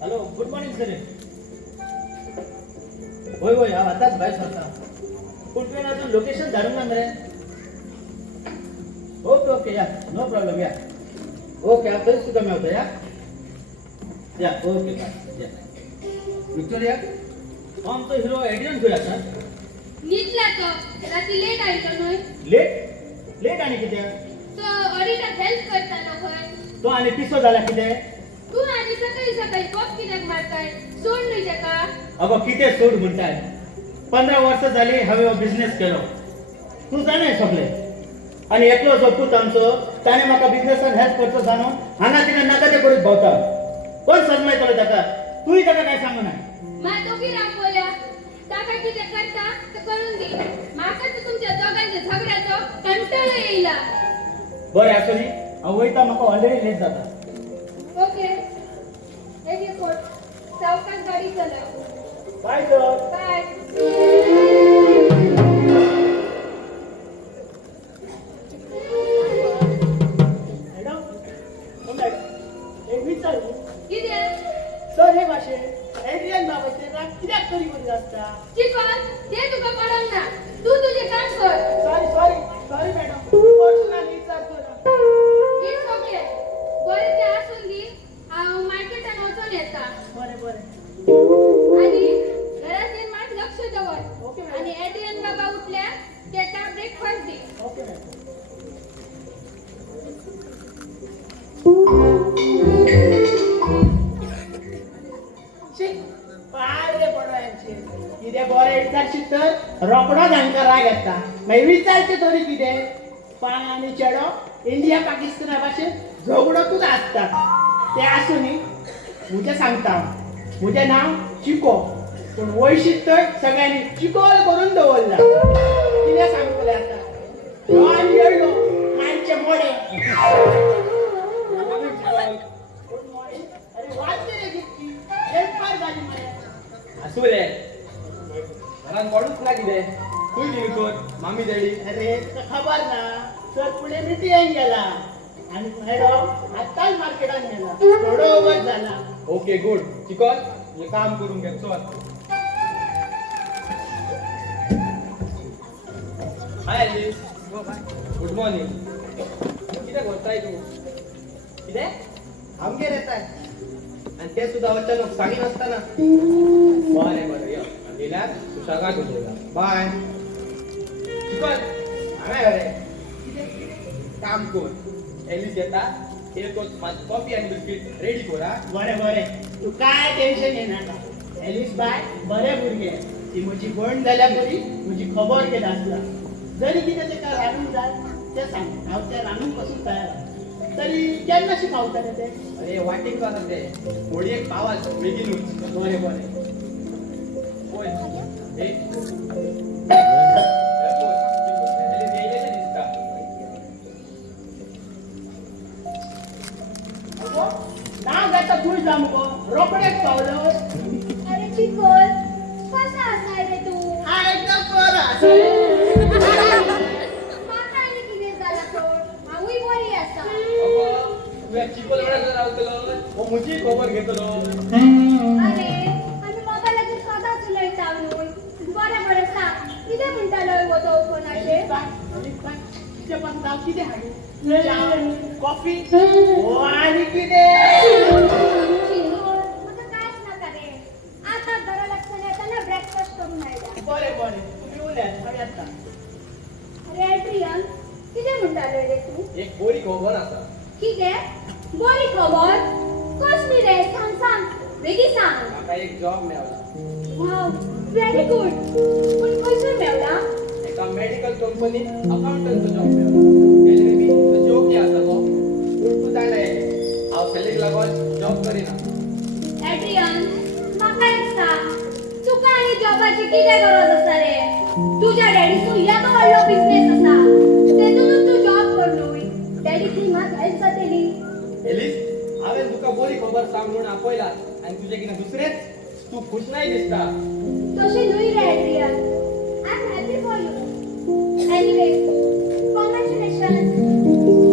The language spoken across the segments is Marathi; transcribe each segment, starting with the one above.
Hello, good morning sir. होय होय, आताच बाहेर होता. कुठे अजून लोकेशन धाडून ना रे. ओके ओके, या नो प्रॉब्लेम, या ओके. आप तरी सुद्धा मिळतो या ओके बाय या. विक्टोरिया आमचो हिरो एडियन खंय आसा? नीटला तो राती लेट आयलो न्हय. लेट लेट आनी कित्याक? तो ऑडिटर हेल्प करतालो खंय. तो आनी पिसो जाला कितें? तू आनी सकाळी सकाळी कॉप कित्याक मारताय? सोड न्हय तेका. अगो कितें सोड म्हणटाय? 15 वर्सां जाली हांवें हो बिझनेस केलो. तूं जाणाय सगळें. आनी एकलो जो पूत आमचो ताणें म्हाका बिझनेसान हेल्प करचो जाणो हांगा तिंगा नाका तें करीत भोंवता. कोण समजयतलो ताका? तूंय ताका काय सांगना. मा दोगी रापवल्या. ताका कितें करता ते करून दी. म्हाका तर तुमच्या दोगांच्या झगड्याचो कंटाळो येयला. बरें आसूं न्ही, हांव वयता. म्हाका ऑलरेडी लेट जाता. ओके, एक एक फोट सावकाश गाडी चलव. Bye sir. बाय. मॅडम, ओ मॅडम, एक विचारू. कितें? सर हे भाशेन एड्रियन बाबाचें राग कित्याक तरी बरी आसता? चिकन ते तुका कळंक ना. तू तुजें काम कर. सॉरी मॅडम, पर्सनली विचारतो ना. It's okay. बरें तें आसून दी. हांव मार्केटान वचून येता. बरें बरें. आणि घरात येवन मात लक्ष दवर. ओके आणि एडियन बाबा उठल्या तेका ब्रेकफास्ट दी. Okay madam. कितें बरें विचारशीत तर रोकडो तांकां राग येता. मागीर विचारचें तरी कितें? पान आनी चेडो इंडिया पाकिस्ताना भाशेन झगडोतूच आसता. तें आसूं न्ही, म्हजें सांगता. म्हजें नांव चिको, पूण वैशिश्ट सगळ्यांनी चिकोल करून दवरला. कितें सांगतलें आतां? ह्यो आनी येयलो मांचे मोडे. अरे वाचते रे कितकी हेल्पार जाली मरे. आसूं रे, घरान कोणूच ना कितें. खूंय गेली तर मामी डॅडी? अरे तुका खबर ना, सर पुढे मिटिंग गेला आणि मॅडम आताच मार्केटात गेला. थोडो वगत झाला. Okay good. चिकन हे काम करून घे. चल. हाय ॲलिस. Good morning. कितें करताय तू? कितें? आमगेर येताय आणि ते सुद्धा अचानक सांगी नासतना. बरें बरें, या गेल्यार सुशेगाद उलयता. बाय. चिकन हांगा रे. काम कर. एलिस येता. येतोच मात कॉफी आणि बिस्किट रेडी कर. हा बरें बरें, तू काय टेन्शन घेनाका. एलिस बाय बरें भुरगें. ती म्हजी भयण जाल्या बरी म्हजी खबर घेत आसला. जरी कितें तेका रांदूंक जाय तें सांग, हांव तें रांदूंक पासून तयार. तरी केन्नाशी पावतलें तें? अरे वाटेक जाता ते. थोडी एक पावाच बेगीनूच. बरें बरें. होय. हे एलिस येयलेलें दिसता. खूश सामको रोकडेच पावलो अरे चिकोल कसा असणार रे तू हा एकदम बरं असं म्हाका आनी कितें जाला तर हांवूय बरी आसा तुझ्या चिपल वेळात रावतलो हो मुची खबर घेतलो अरे आमी मोबायलाचेर सदांच उलयता न्हू बरें बरें सांग कितें म्हणटालो गो तो फोनाचेर तुझे पण किती हाडू चहा कॉफी हो आणि किती चिंदू म्हाका कांयच नाका रे आतां बरो लक्षान येताना ब्रेकफास्ट करून आयला बरें बरें तुम्ही उलयात हांव येता अरे एड्रियन कितें म्हणटालो रे तूं एक बरी खबर आसा कितें बरी खबर कसली रे सांग सांग बेगी सांग म्हाका एक जॉब मेळ्ळा वाव व्हेरी गुड पूण खंयसर मेवला एका मेडिकल कंपनीत अकाउंटंटचो जॉब मेळ्ळा सॅलरी बी तुजी ओके आसा गो पूण तूं जाणाय हांव सॅलरीक लागून जॉब करिना एड्रियन म्हाका एक सांग तुका आनी जॉबाची कितें गरज आसा रे तुज्या डॅडीचो येदो व्हडलो बिझनेस आसा तेतूनच तूं जॉब कर न्हू डॅडीक ही मात हेल्प जातली एलिस हांवें तुका बरी खबर सांग म्हणून आपयला आनी तुजे कितें दुसरेंच तू खुश नाही दिसता तशी न्हय रे Adrian I am happy for you anyway congratulations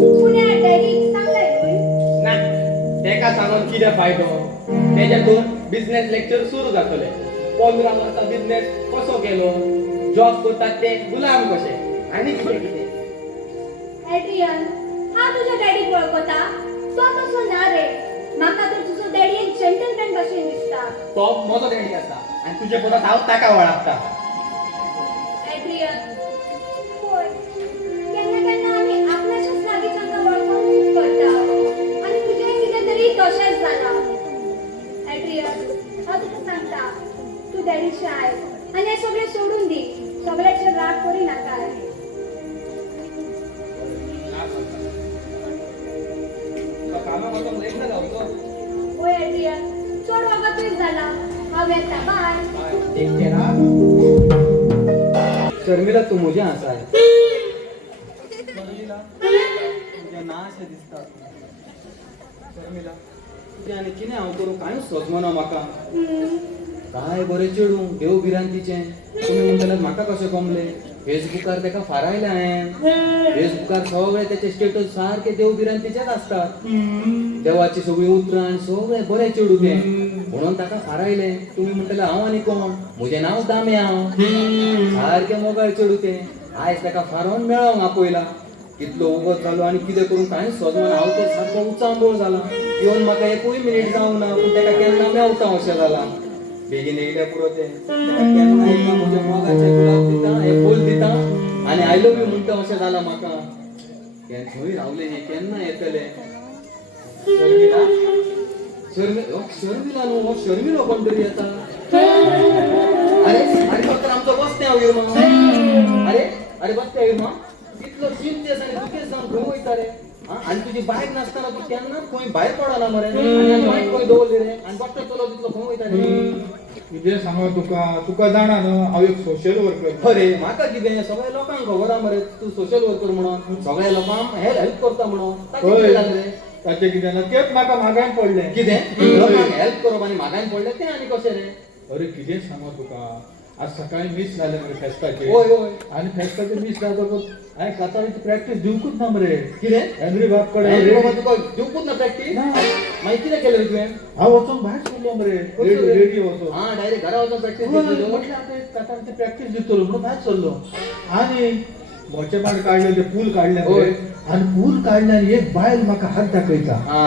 पुण्या डॅडीक सांगलंय न्हय ना तेका सांगून कितें फायदो तेज्यातून बिझनेस लेक्चर सुरू जातले 15 वर्सां बिझनेस कसो केलो जॉब करतात ते गुलाम कशे आनी कितें कितें एड्रियन हांव तुज्या डॅडीक वळखता तो तसो ना रे म्हाका तर तुजो डॅडी एक जेंटलमॅन भशेन दिसता तो म्हजो डॅडी आसा आनी तुजे परत हांव ताका वळखता एड्रियन पळय केन्ना केन्ना आमी आपल्याच्याच लागींच्यांका वळखून चूक करता आनी तुजें कितें तरी तशेंच जालां एड्रियन हांव तुका सांगता तूं डॅडीचें आयक आनी हें सगळें सोडून दी सगळ्याचेर राग करिनाका कामाक वचोंक लेट ना जावचो ओय एड्रियन चड वगतूय जाला हांव येता बाय एक केला शर्मिला तू म्हजें आसा शर्मिला तुजें ना अशें दिसता शर्मिला तुजें आनी कितें हांव करूं कांयच सोजमना म्हाका काय बरें चेडूं देव भिरांतीचें तुमी म्हणटल्यार म्हाका कशें कमलें फेसबुकार तेका फारायलें हांवें फेसबुकार सगळे तेचे स्टेटस सारके देव भिरांतीचेच आसतात देवाची सगळीं उतरां आनी सगळें बरें चेडूं तें म्हणून ताका फारायलें तुमी म्हणटल्यार हांव आनी कोण म्हजें नांव दाम्या सारकें मोगाळ चेडूं तें आयज ताका फारोन मेळोंक आपयला कितलो उगत जालो आनी कितें करूं कांयच सोजमना हांव तर सारको उचांबोळ जाला येवन म्हाका एकूय मिनीट जावंक ना पूण ताका केन्ना मेवता अशें जाला बेगीन येयल्या पुरो तें ताका केन्ना एकदा म्हज्या मोगाचें गुलाब दिता हें फूल दिता आनी आय लव यू म्हणटा अशें जालां म्हाका खंय रावलें हें केन्ना येतलें शर्मिला शर्मिला न्हू हो शर्मिलो कोण तरी येता अरे अरे फक्त आमचो बसत्या विरमा अरे अरे बसत्या विरमा कितलो चिंतेस आनी दुखेस जावन खंय वयता रे आनी तुजी बायक नासतना तूं केन्नाच खंय भायर पडना मरे आनी बायक खंय दवरली रे आनी बट्टो चलो तितलो खंय वयता रे कितें सांगो तुका जाणा न्हू हांव एक सोशल वर्कर अरे म्हाका कितें सगळ्या लोकांक खबर आहा मरे तूं सोशल वर्कर म्हणून सगळ्या लोकांक हेल्प करता म्हणून ताचें कितें जालें रे ताचें कितें ना तेच म्हाका मागायन पडलें कितें लोकांक हेल्प करप आनी म्हागायन पडलें तें आनी कशें रे अरे कितें सांगो तुका आज सकाळी मिस जालें मरे फेस्ताचेर होय होय आनी फेस्ताचेर मिस जातकच हांवें काताराची प्रॅक्टीस दिवंकूच ना मरे कितें हेनरी बाब अरे कडेन बाबा तुका दिवपूच ना प्रॅक्टीस ना. मागीर कितें केलें रे तुवें हांव वचून भायर सरलो मरे वचून रे? रेडी वचून हा डायरेक्ट घरा वचून प्रॅक्टीस म्हटलें आतां काताराची प्रॅक्टीस दितलो म्हणून भायर सरलो आनी मोचे माड काडलें तें पूल काडलें होय. मरे आनी पूल काडलें आनी एक बायल म्हाका हात दाखयता हा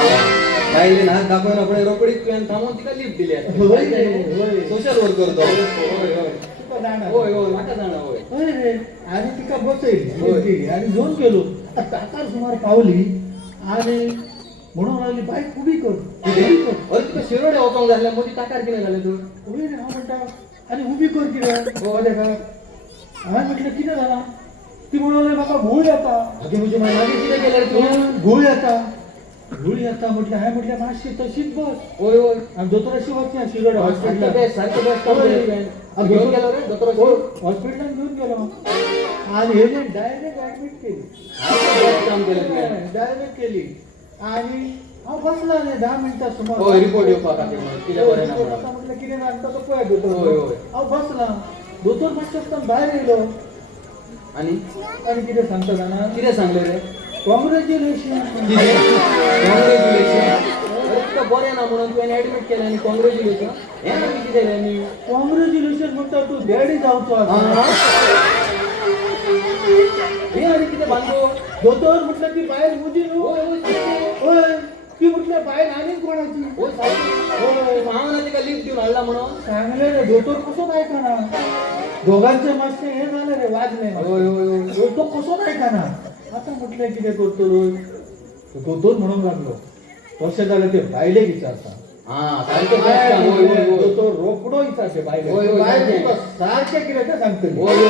बायलेन हात दाखोवन आपणे रोकडीच तुवें थांबोवन तिका लिफ्ट दिली होय रे, होय. सोशल वर्कर तो होय होय तुका जाणा होय होय म्हाका जाणा होय होय रे आनी तिका बसयली होय. लिफ्टी आनी घेवन गेलो कातार सुमार पावली आनी म्हणून लागली बायक उबी कर कितें उबी कर अरे तुका शिरोड्या वचोंक जाय मदीं ताकार कितें जालें तूं होय रे हांव म्हणटा आनी उबी कर कितें हो तेका हांवें म्हटलें कितें जालां ती म्हणून म्हाका घुळ येता आगे म्हणजे मागीर कितें केलें रे तूं घुळ येता म्हटलें हांवें म्हटलें मातशी तशीच बस होय होय आनी दोतोराशी वचना शिरोड्या सारकें हॉस्पिटलान बेस्ट सारकें बेस्ट काम केलें तुवें घेवन गेलो रे दोतोराशी हॉस्पिटलान घेवन गेलो आनी हेणें डायरेक्ट ऍडमीट केली बेस्ट काम केलें तुवें डायरेक्ट केली आनी हांव बसला न्ही 10 मिनटां सुमार होय रिपोर्ट येवपाक खातीर म्हणून कितें बरें ना रिपोर्ट म्हणून. आतां म्हटलें कितें ना तो पळय दोतोर होय, होय. हांव बसला दोतोर मातशें आसतना भायर येयलो आनी आनी कितें सांगता जाणा कितें सांगलें रे कॉंग्रॅच्युलेशन कॉंग्रॅच्युलेशन अरे तुका बरें ना म्हणून तुवें एडमीट केलें आनी कॉंग्रॅच्युलेशन हें आनी कितें रे न्ही कॉंग्रॅच्युलेशन म्हणटा तूं डॅडी जावचो आसा हें आनी कितें बांदो दोतोर म्हटलं ती बायल मुदी न्हू होय होय सारकें. होय ती म्हटल्यार बायल आनीक कोणाची होय सारकें. होय हांव ना तिका लिफ्ट दिवन हाडला म्हणून सांगले रे दोतोर कसोच आयकना दोगांचें मातशें हें जालें रे वाजलें होय होय होय तो कसोच आयकना आतां म्हटलें कितें करतलो दोतोर म्हणूंक लागलो तशें जाल्यार ते बायलेक विचारता हां सारकें best काम. होय होय होय दोतोर रोखडो विचारचे बायलेक होय, होय, बायल सारकें. तुका सारकें कितें तें सांगतली होय होय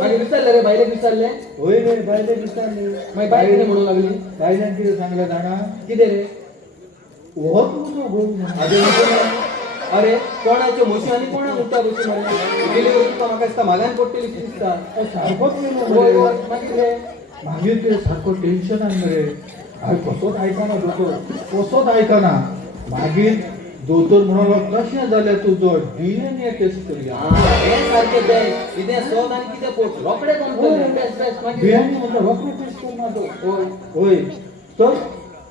मागीर विचारलें रे बायलेक विचारलें होय रे बायलेक विचारले मागीर बायल कितें म्हणूंक लागली बायल्यान कितें सांगलें जाणा कितें रे हो तुजो घोव म्हणून अरे अरे कोणाच्यो म्हशी आनी कोणाक उठता बशी मरे डिलिव्हरी तुका म्हाका दिसता म्हागान पडटली दिसता तो सारकोच होय मेलो होय मागीर रे मागीर ते सारको टेन्शनान मरे हांव कसोच आयकना दोतोर कसोच आयकना मागीर दोतोर म्हणलो कशें जाल्यार तुजो DNA टेस्ट करया हें सारकें बेस्ट कितें सोद आनी कितें पोट रोखडें कॉम्प्लेन बेस्ट बेस्ट मागीर DNA म्हणटा रोखडो टेस्ट करना तो होय होय तर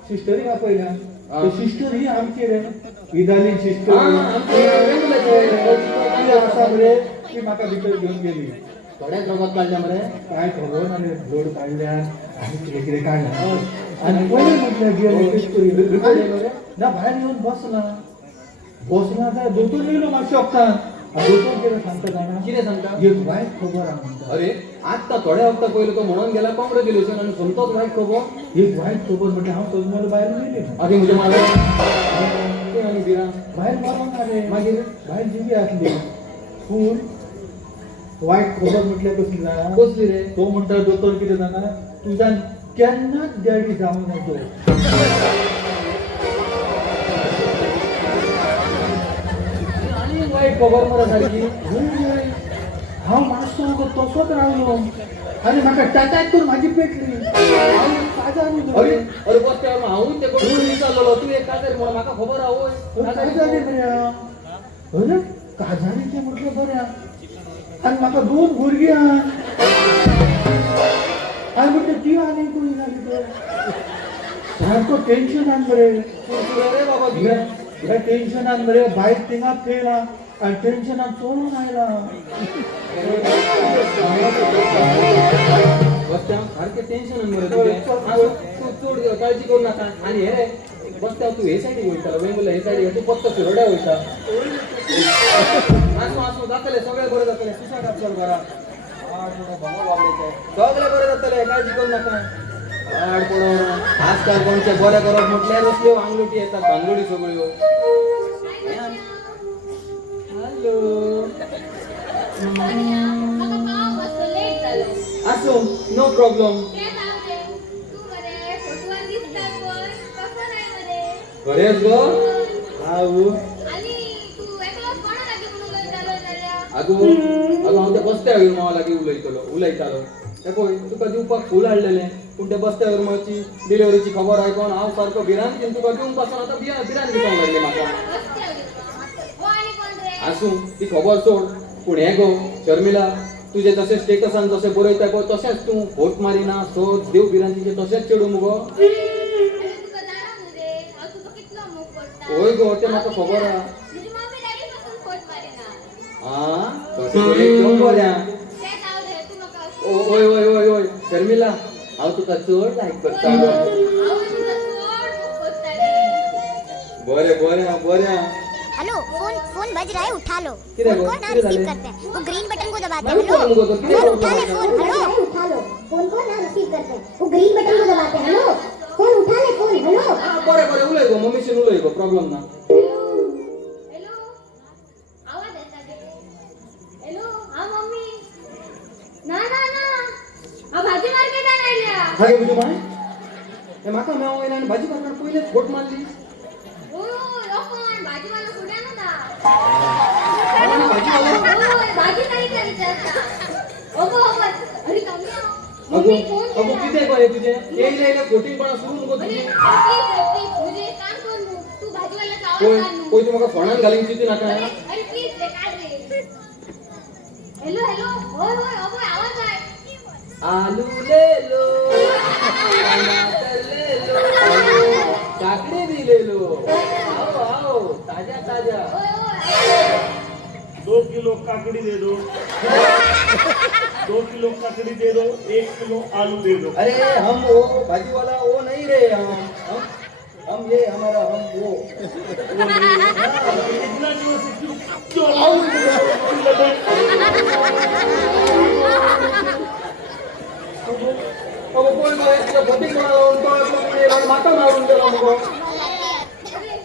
सिस्टरीक आपयल्या आं. सिस्टर ही आमची रे इदालीन सिस्टर आमची ती आसा मरे ती म्हाका भितर घेवन गेली थोड्याच रगत काडलें मरे काय खबर ना रे ब्लड काडल्या आनी कितें कितें काडलें आनी पयलीं म्हटलें DNA टेस्ट करी ना भायर येवन बसला काय दोतोर येयलो मातशें वखदां दोतोर कितें सांगता जाणा कितें सांगता एक वायट खबर आहा म्हणटा अरे आत्ता थोड्या वक्ता पयलीं तो म्हणून गेला कॉंग्रॅच्युलेशन आनी समतोच वायट खबर एक वायट खबर म्हणजे हांव सजमल भायर गेली आधी म्हणजे मागे ते आनी बिरां भायर मारून आले मागीर भायर जिवी आसली पूण वायट खबर म्हटल्यार कसली जाणा कसली रे तो म्हणटा दोतोर कितें जाणा तुज्यान केन्नाच डॅडी जावं नजो आनी वायट खबर मरे सारकी हांव मातसो तसोच रावलो आनी म्हाका टाटाट करून म्हाजी पेटली हांव काजारी अरे अरे बस त्या हांवूय ते कोण विचारलेलो तूं एक काजर म्हण म्हाका खबर आहा वय काजारी बऱ्या अरे काजारीचें म्हटलें बऱ्या आनी म्हाका 2 भुरगीं आहा आनी म्हटलें ती आनी कोणी जाली सारको टेन्शनान मरे रे बाबा तुवें ह्या टेन्शनान मरे भायर थिंगाच थेयला आनी टेन्शनान चोरून आयला बसत्या सारकें टेन्शन मरे तुजें तूं चड काळजी करू नाका आनी हे रे बसत्या तूं हे सायडीक वयता वेंगुर्ला हे सायडीक तूं पत्ता शिरोड्या वयता आसूं आसूं जातलें सगळें बरें जातलें सुसागाद चल घरा सगळें बरें जातलें काळजी करू नाका आड पडोन आजकाल कोणचें बरें करप म्हटल्यार असल्यो आंगलुटी येतात भानगडी सगळ्यो हॅलो म्हाका पाव मातसो लेट जालो आसूं नो प्रॉब्लेम तें जाऊ दे तू मरे फोटवान दिसता पण कसो नाही मरे खरेंच गो हांव आणि तू एकलोच कोणा लागीं म्हणून उलयतालो जाल्यार आगो हांव त्या बस्त्या वयर मावा लागीं उलयतालो ते पळय तुका दिवपाक फूल हाडलेलें पूण त्या बस्त्या वयर मातशी डिलिव्हरीची खबर आयकोन हांव सारको भिरांत घेवन तुका घेवन पासून आतां भिरांत दिवपाक लागलें म्हाका हो आणि कोण रे आसूं ती खबर सोड पूण हें गो शर्मिला तुजें जशें स्टेटसान जशें बरयता पळय तशेंच तूं फोट मारिना सो देव भिरांतीचें तशेंच चेडूं मुगो आणि तुका जाणा न्हू रे हांव तुका कितलो मोग करता होय गो तें म्हाका खबर आहा तुजी मम्मी डॅडी पासून फोट मारिना आं तशें एकदम बऱ्या तें जाऊ दे तू म्हाका ओय ओय ओय ओय शर्मिला हांव तुका चड लायक करता हांव तुका चड मोग करता रे बरें बरें हेलो फोन बज रहा है उठा लो किधर फोन वो? को ना किधर रिसीव डाले? करते हैं वो ग्रीन बटन को दबाते मैं हैं हेलो उठा लूंगा तो, किधर फोन उठा ले उठा फोन हेलो उठा लो फोन को ना रिसीव करते हैं वो ग्रीन बटन को दबाते हैं हेलो फोन उठा ले फोन हेलो बरें उलय गो मम्मीशीन उलय गो प्रॉब्लेम ना हॅलो आवाज येता रे हॅलो हा मम्मी ना हा भाजी मार्केटान आयल्या हागे तुझी माय हे म्हाका मेळोंक येयलें आनी भाजी मार्केट पयलेच फोट मारली ओय लोकन भाजीवाला फुड्यान होता आनी भाजीवाला ओय भाजी काही काय विचारता ओगो अरे कमी अगो अगो कितें गो हे तुजें येयलें फोटींगपणां सुरू नको अरे तुजें प्लीज मुझे काम आवाज काढ न्हू. तू म्हाका फोणान घालीन चिती नाका अरे अरे प्लीज रे काढ रे. हॅलो हॅलो होय होय अगो आवाज आहे. आलू ले लो टमाटर ले लो काकड़ी भी ले लो आओ आओ ताजा ताजा होय होय 2 किलो काकड़ी दे दो 2 किलो काकड़ी दे दो 1 किलो आलू दे दो अरे हम वो भाजी वाला वो नहीं रे हम ये हमारा हम वो इतना जोर से क्यों अब कोण काय बोटिंग मारून तो माता मारून गेलो मगो अरे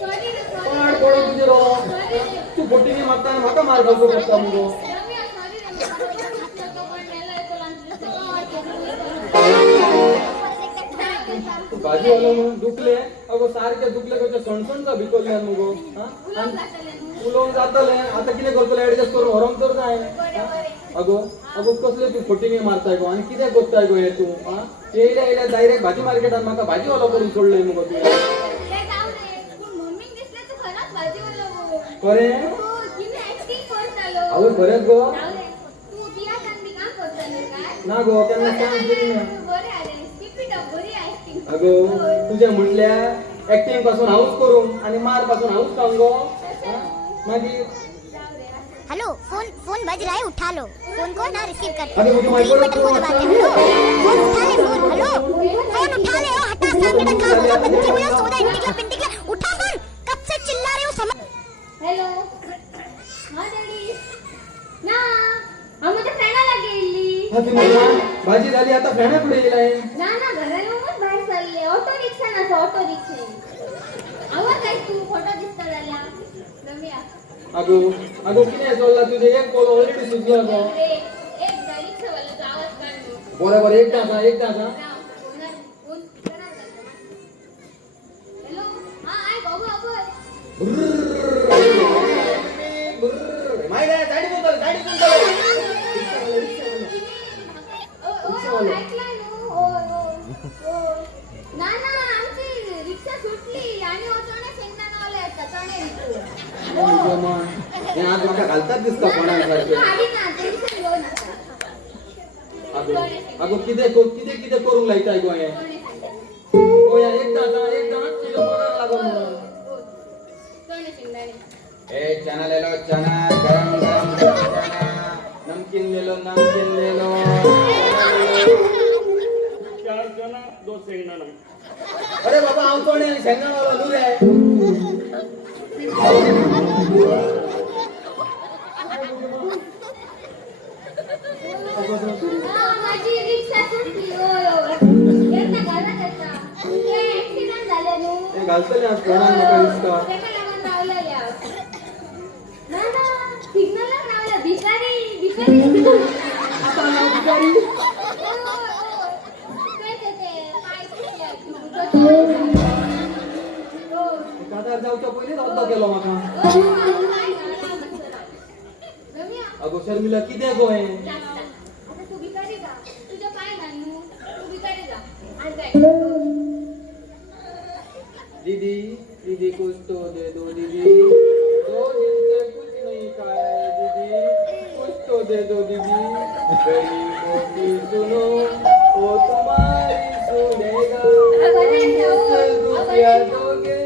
सॉरी रे पण सॉरी कोण तुझे रो सॉरी रे. तू बोटिंग मारता माता मार खाऊ करता मगो रम्या सॉरी रे मला पण पुस्तकं पण नेलं आहे तो लंच तू भाजी वाला म्हणून दुखले अगो सारखे दुखले कशा सणसणचा भिकवले मगो उलोवंक जातले आता कितें करतले ऍडजस्ट करून व्हरोंक तर जाय अगो अगो कसले तू फोटिंगे मारताय गो आनी कितें करताय गो हे तू हा येयल्या येयल्या डायरेक्ट भाजी मार्केटात म्हाका भाजी वालो करून सोडलंय मगो तू खरें आवय खरेंच गो ना गो केन्ना चान्स दिली ना अगो तुझ्या म्हणल्या एक्टिंग पासून हाऊस करून आणि मार पासून हाऊस खाऊन गो हा? मागीर हेलो फोन फोन बज रहा है उठा लो फोन को ना रिसीव करते अरे मुझे ग्रीन माइक्रोफोन बटन को दबाते हैं हेलो फोन उठा ले फोन हेलो फोन उठा ले ओ हटा सर मेरा काम हुआ बच्ची हुई हो सोदा इंटिकला पिंटिकला उठा फोन कब से चिल्ला रहे हो समझ हॅलो हा डॅडी ना आम्ही तर फ्रेंडाला गेली हा ती म्हणला भाजी झाली आता फेण्या पुढे येलाय ना ना घरा येऊनच बाहेर चालले ऑटो रिक्षा ना ऑटो रिक्षा आवाज काय तू फोटो दिसता झाल्या रम्या अगो अगो कितें चल्ला तुझे एक बोल ऑलरेडी सुचला गो अरे एक रिक्षा वाला आवाज काढ बरोबर बरं एकदा सांग हॅलो हा आय बाबू बाबू माहिती आहे गाडी कोणता ऐकलाय ना ना आमची रिक्षा सुटली आणि ओटोने शेंगदाणा येतात चणे हे आज म्हाका घालतात दिसता कोणाक सारखे आधी ना टेन्शन घेऊ नका अगो अगो कितें करूंक लायताय गो हे ओ या एकदा तुझ्या पगार लागो म्हणून चणे शेंगदाणे ए चना ले लो चना गरम गरम चना नमकीन ले लो 4 चना 2 शेंगदाणा अरे बाबा हांव कोण शेंगदाणा वाला लू रे माझी रिक्षा सुटली एकदा घरात येता ऍक्सिडेंट झाले नु हे घालतले आज कोणाक म्हाका दिसता तेका लागून रावलेल्या ना ना सिग्नलला रावल्या भिकारी आता ना भिकारी कादार जावच्या पयलीच अर्थ केलो म्हाका अगो शर्मिला कितें गो हे दीदी दीदी कुछ तो दे दो दीदी 2 दिन से कुछ नहीं खाया है दीदी कुछ तो दे दो दीदी गरीबों की सुनो वो तुम्हारी सुनेगा 20 रुपया दोगे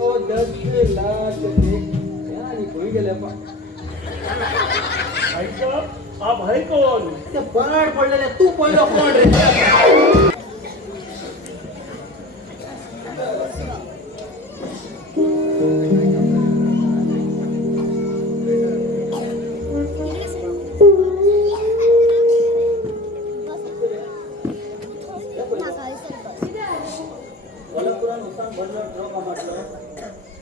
ओ 10 लाख दे यानी कोई गेले पा ऐका हा भाई कोण ते बराड पडलेले तू पहिलो कोण रे कोल्हापुरात उसाण भरलं ट्रक म्हटलं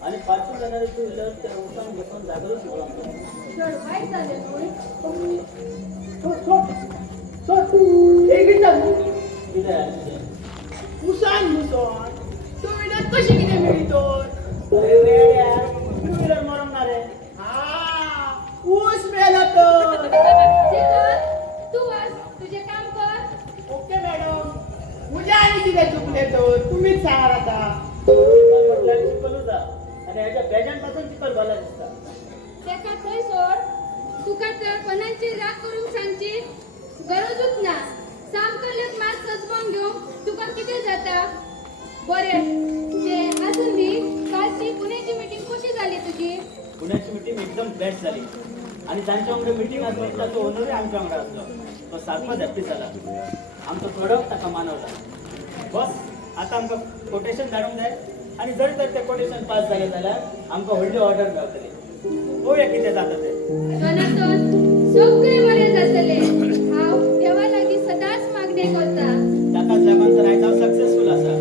आणि पाचशे जाणारे टू व्हीलर त्या उसाण घेऊन जागरूक शिकला मुसान टू व्हीलर कशी किती मिळतो टू व्हीलर मरवणार आहे हा ऊस मेला तर तुझे काम कर ओके मॅडम उद्या आणि किती चुकले तर तुम्हीच सांगा आता म्हटलं शिकवलं जा आणि आणि ह्याच्या बेजांपासून चिकल भरला दिसता. तेका थंय सोड. तुका तर कोणाची राग करून सांगची गरजूच ना. सामकलेक मात सजवून घेऊन तुका किती जाता. बरे ते अजून मी कालची पुण्याची मीटिंग कशी झाली तुझी? पुण्याची मीटिंग एकदम बेस्ट झाली आणि त्यांच्या वांगडा मीटिंग आसलो तो ओनरही आमच्या वांगडा असलो. तो सारकोच हॅप्पी झाला. आमचो प्रोडक्ट ताका मानवला. बस आता आमकां कोटेशन धाडूंक जाय आणि जरी तर ते कोटेशन पास जालें जाल्यार आमकां व्हडली ऑर्डर मेळटली. पळोवया कितें जाता तें. जोनाथन सगळे बरे जातले. हांव देवा लागीं सदांच मागणी करता. ताकाच लागून तर आयज हांव सक्सेसफूल आसा.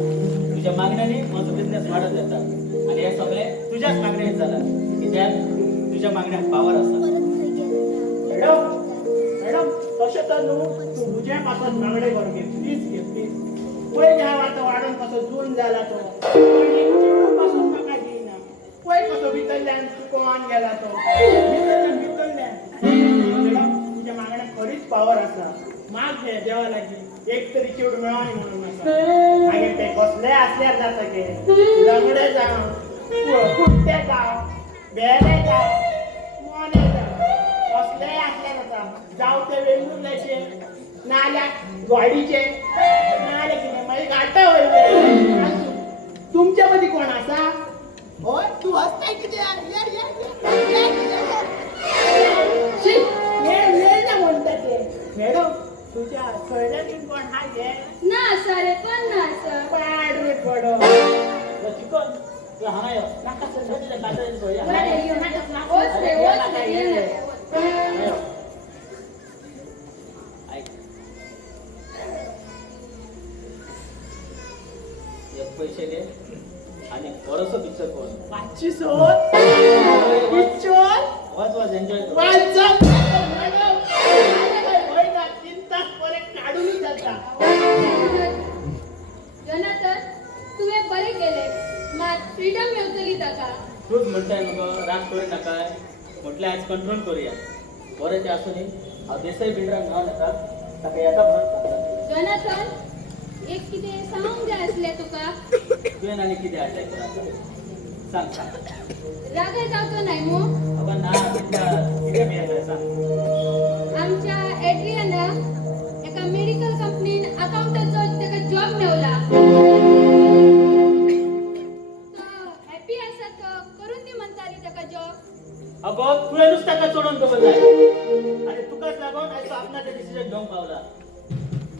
तुज्या मागण्यांनी म्हजो बिझनेस वाडत जाता आणि हे सगळें तुज्याच मागण्यांनी जाला. कित्याक तुज्या मागण्यांक पावर आसा. मॅडम मॅडम तशें तर न्हू तूं तुजे पासून बांगडे करून घे प्लीज घे प्लीज. पळय ह्या आतां वाडून कसो जून जाला तो पासून म्हाका दिना. पळय कसो भितरल्यान चुकोवन गेला तो. भितरल्यान मॅडम तुज्या मागण्याक खरीच पावर आसा. माग घे देवा लागीं एक तरी चेड मेळोनी म्हणून आसा. मागीर ते कसले आसल्यार जाता गे. लंगडे जावं कुट्टे जावं बेले जावं मोने जावं कसलेय आसल्यार जाता. जावं ते वेंगुर्ल्याचे नाल्यार वाडीचे नाल्यार कितें मागीर घाटा वयले. तुमच्या मदीं कोण आसा? होय तूं हसताय कित्याक? ना म्हणटा ते. मॅडम तुझ्या कळल्यान कोण हा गे? ना सारे पण ना सर. पाड रे पडो. चिकन तूं हांगा यो. नाका सर घेतले कातरेन पळया. बरे यो नाका ओच रे ओच रे ये ना. ऐक. एक पैसे घे आणि बरोसो पिक्चर पळय. वाची सोड पिक्चर वाच एन्जॉय कर. वाचप मॅडम होय ना 3 तास परत काढूनच जाता. जोनाथन तुवे बरे केले. मात फ्रीडम मेळटली ताका. तूच म्हणताय न्हू राग करूं नाकाय. म्हटल्यार आयज कंट्रोल करुया. बरें तें आसूं न्ही हांव देसाई बिल्डराक नांव घेता. ताका येता म्हणून जोनाथन एक कितें सांगूंक जाय आसलें तुका. तुवें आनी कितें हाडलें तर सांग सांग. रागा जावचो न्हय मू. अगं ना कितें मेळटलें सांग. आमच्या एड्रियाना एका मेडिकल कंपनीन अकाउंटंटचो तेका जॉब मेवला. तो हॅपी आसा तो करून दी म्हणटाली ताका जॉब. अगो तुवेंच ताका चोडून दवर जाय आनी तुकाच लागून आयज तो आपणाचें डिसिजन घेवंक पावला.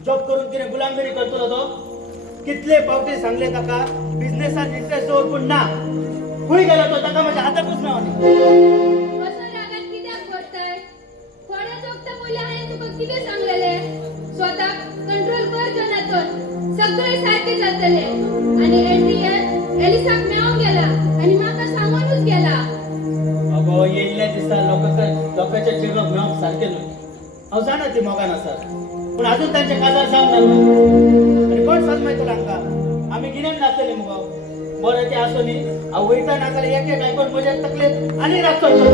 जॉब करून कितें गुलामगिरी करतलो तो? कितले फावटी सांगले ताका बिझनेसात इंटरेस्ट दवर पूण ना. खंय गेलो तो ताका म्हज्या हाताकूच मेळोनी. कसो रागात कित्याक करताय? थोडे जोगता पयलीं हांवें तुका कितें सांगलेलें? स्वताक कंट्रोल कर जोनाथन. सगळें सारकें जातलें. आनी एड्रियन एलिसाक मेळोंक गेला आनी म्हाका सांगूनच गेला. अगो येयल्ल्या दिसा लोकांच्या चिडोवंक मेळोंक सारकें न्हू. हांव जाणा ती मोगान आसात पूण आजून तांचे काजार जावंक ना न्हू. आनी कोण सांगतलो तांकां? आमी गिन्यान नासतली मुगो. बरें तें आसूं न्ही हांव वयता नाजाल्यार एक एक आयकोन म्हज्या तकलेक आनी राग चडटलो.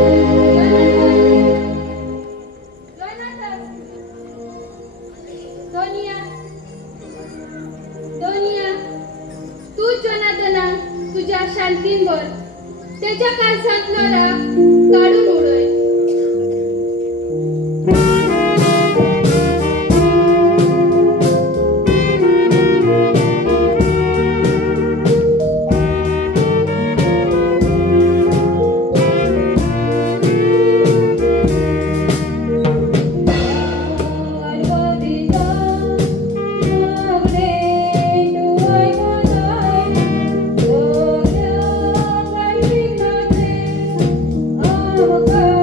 जोनाथन सोनिया सोनिया तू जोनाथनाक तुझ्या शांतीन भर. तेच्या काळजांतलो राग काढून उडय. Oh,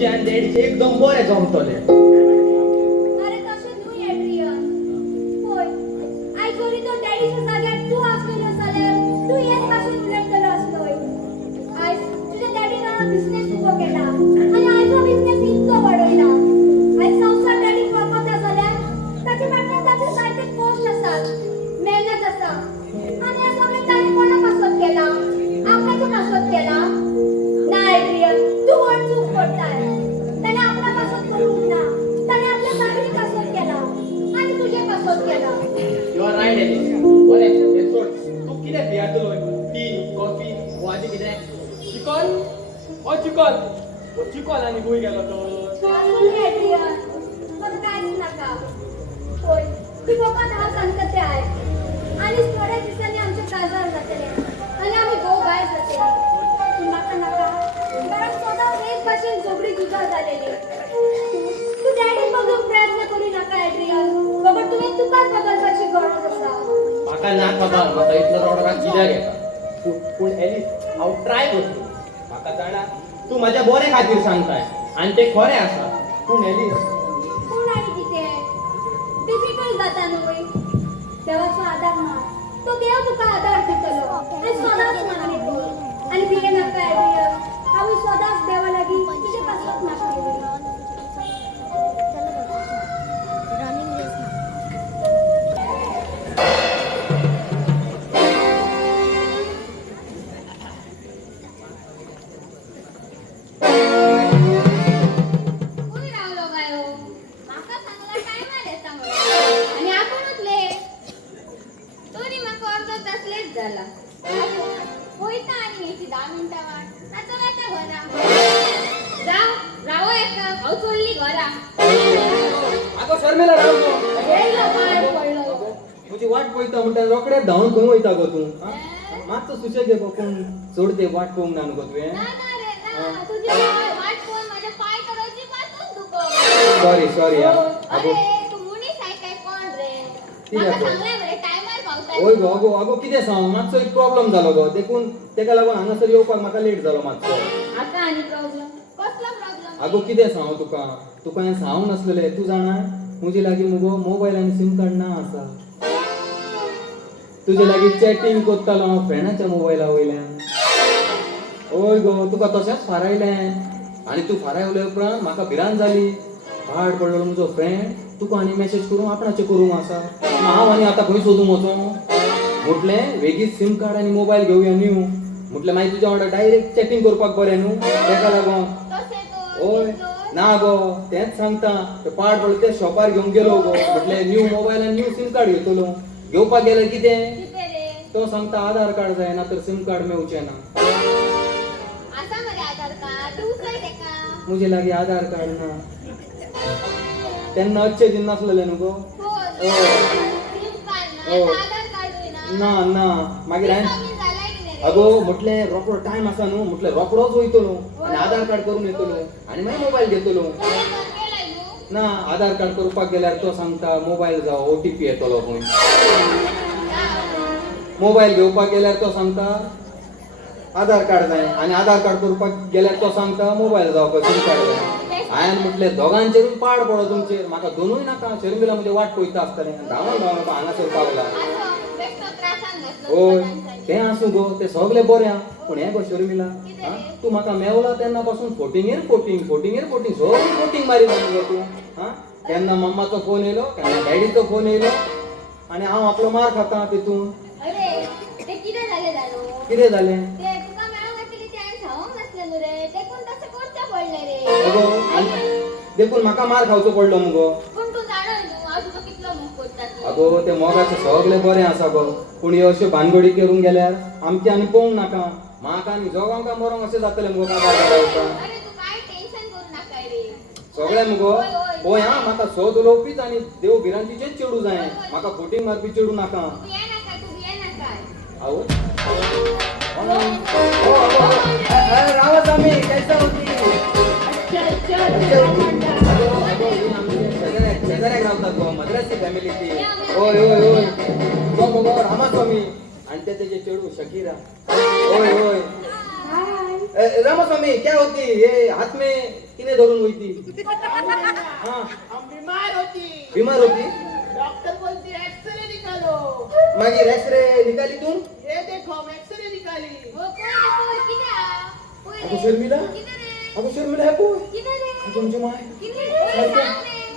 तुझे आणि डॅडीचे एकदम बरे जमतले अरे तसे न्हू एड्रियन होय आई जरी तो डॅडीच्या जाग्यार तू असलेलो जाल्यार तू हेच भाशेन उलयतलो असलोय आज तुझ्या डॅडीनं बिझनेस उबो केला आणि आयचो बिझनेस इतको वाडयला आज संसार डॅडी करता जाल्यार ताचे फाटल्यान ताचे जायते कश्ट आसात मेहनत आसा आणि हे सगळें ताणें कोणा पासत केला आपणाच्या पासत केला ना एड्रियन तू व्हड चूक करताय त्याने आपला पासत करूंक ना त्याने आपल्या सागरी पासत केला आणि तुझे पासत केला यू आर राईट एलिस बरे हे सोड तू कितें पियातलो टी कॉफी वाजी कितें चिकन ओ चिकन आनी खूंय गेलो तो असून एड्रियन पण कांयच नाका होय ती बाबा हांव सांगता तें आयक आनी थोड्या दिसांनी आमचे काजार जातले आनी आमी घोव भायर जातले पूण म्हाका नाका कारण सदांच एक भाशेन झगडी झुजा जालेली तू डॅडी बघूंक प्रयत्न करूं नाका एड्रियन बाबा तुवें तुकाच बदलपाची गरज आसा म्हाका ना खबर म्हाका इतलो रोडराक कित्याक येता पूण एलिस हांव ट्राय करतलो म्हाका जाणा तू म्हाज्या बरे खातीर सांगताय आनी तें खरें आसा पूण एलिस पूण आनी कितें डिफिकल्ट जाता न्हय देवाचो आदार माग तो देव तुका आदार दितलो आनी सदांच मागणी कर आनी भिये नाका एड्रियन हांव सदांच देवा लागीं तुजे पासत मागतली रनिंग रेस ना कोणी रावलो गायो म्हाका सांगला टायमार येता म्हणून आनी आपुणूच लेट तरी म्हाका अर्धो तास लेट जाला वयता आनी याची 10 मिनटां वाट आतां वयता घरा रावो एका हांव चल्ली घरा आगो शर्मेला रावलो येयलो पांय पडलो तुजी वाट पळयता म्हणटा रोखडेच धांवन खंय वयता गो तूं मातसो सुशेग घे गो पूण चड ते वाट पळोवंक ना न्हू गो तुवें ना रे ना तुझी वाट पळोवन म्हजे पाय तर अजिबातूच दुखो सॉरी अरे तू मुनीस आहे काय कोण रे म्हाका सांगले मरे टायमार पावता ओय गो आगो कितें सांग मातसो एक प्रॉब्लेम जालो गो देखून तेका लागून हांगासर येवपाक म्हाका लेट जालो मातसो आता आनी प्रॉब्लेम कसलो प्रॉब्लेम आगो कितें सांगू तुका हें सांगूंक नासलेलें तूं जाणा म्हजे लागीं मुगो मोबायल आनी सिम कार्ड ना आसा तुजे लागीं चॅटिंग करतालो हांव फ्रेंडाच्या मोबायला वयल्यान ओय गो तुका तशेंच फारायलें आनी तू फारायले उपरांत म्हाका भिरांत जाली भाड पडलो म्हजो फ्रेंड तुका आनी मॅसेज करूं आपणाचें करूंक आसा हांव आनी आतां खंय सोदूंक वचों म्हटलें वेगीच सिम कार्ड आनी मोबायल घेवया न्यू म्हटलें मागीर तुज्या वांगडा डायरेक्ट चॅटिंग करपाक बरें न्हू तेका लागून तशें तो ओय ना गो तेंच सांगता ते पाड पडलो त्या शॉपार घेवंक गेलो गो म्हटलें न्यू मोबायल आनी न्यू सिम कार्ड घेतलो घेवपाक गेल्यार कितें कितें रे तो सांगता आधार कार्ड जाय ना तर सिम कार्ड मेळचें ना आसा मरे आधार कार्ड तू उचल तेका म्हजे लागीं आधार कार्ड ना तेन्ना अच्छे दिन नासलेले न्हू गो हो सिम कार्ड ओ. ना आधार कार्ड ना ना मागीर हांवें कमी जाला कितें रे अगो म्हटलें रोकडो टायम आसा न्हू म्हटलें रोकडोच वयतलो आनी आधार कार्ड करून येतलो आनी मागीर मोबायल घेतलो केलाय न्हू ना आधार कार्ड करपाक गेल्यार तो सांगता मोबायल जावं OTP येतलो खंय मोबायल घेवपाक गेल्यार तो सांगता आधार कार्ड जाय आनी आधार कार्ड करपाक गेल्यार तो सांगता मोबायल जावपाक सिम कार्ड जाय हांवें म्हटलें दोगांचेरूय पाड पडो तुमचेर म्हाका दोनूय नाका शर्मिला म्हणजे वाट पळयता आसतलें धांवून म्हाका हांगासर पावला आसो बेश्टो त्रासान घातलो ओय तांच्यानी. तें आसूं गो तें सगलें बरें आहा पूण हें गो शर्मिला तूं म्हाका मेवला तेन्ना पासून फोटिंगेर फोटींग सगळी फोटींग मारी जाली गो तूं केन्ना मम्माचो फोन येयलो केन्ना डॅडीचो फोन येयलो आनी हांव आपलो मार खाता तितून अरे ते कितें जालें जालो कितें जालें ते तुका मेळूंक नासलेली ते हांवें सांगूंक नासलें न्हू रे देखून तशें करचें पडलें रे अगो आनी देखून म्हाका मार खावचो पडलो मुगो पूण तूं जाणय न्हू हांव तुका कितलो मोग करता तूं अगो ते मोगाचें सगलें बरें आसा गो पूण ह्यो अश्यो भानगडी करूंक गेल्यार आमचे आनी पळोवंक नाका म्हाका आनी जोगांका मरोंक अशें जातलें मुगो काबार जावपाक अरे तू काय टेन्शन करू नाका रे सगळें मुगो ओय, ओय. पळय हा म्हाका सोद उलोवपीच आनी देव भिरांतीचेच चेडू जाय म्हाका फोटींग मारपी चेडू नाका तू ये नाका आवय रावत आमी कैसा होती शेजाऱ्याक रावतात गो मद्रासी फॅमिली ती ओय ओय ओय तो मुगो रामास्वामी आणि त्याचे चेडू शकीरा ओय ओय रामास्वामी क्या होती ये हाथ में किने धरून होती हा हम बीमार होती बिमार होती डॉक्टर बोलती एक्सरे निकालो मागीर एक्सरे निकाली तू ये देखो हम एक्सरे निकाली अगो शर्मिला अगो शर्मिला है कोण अगो म्हणजे माय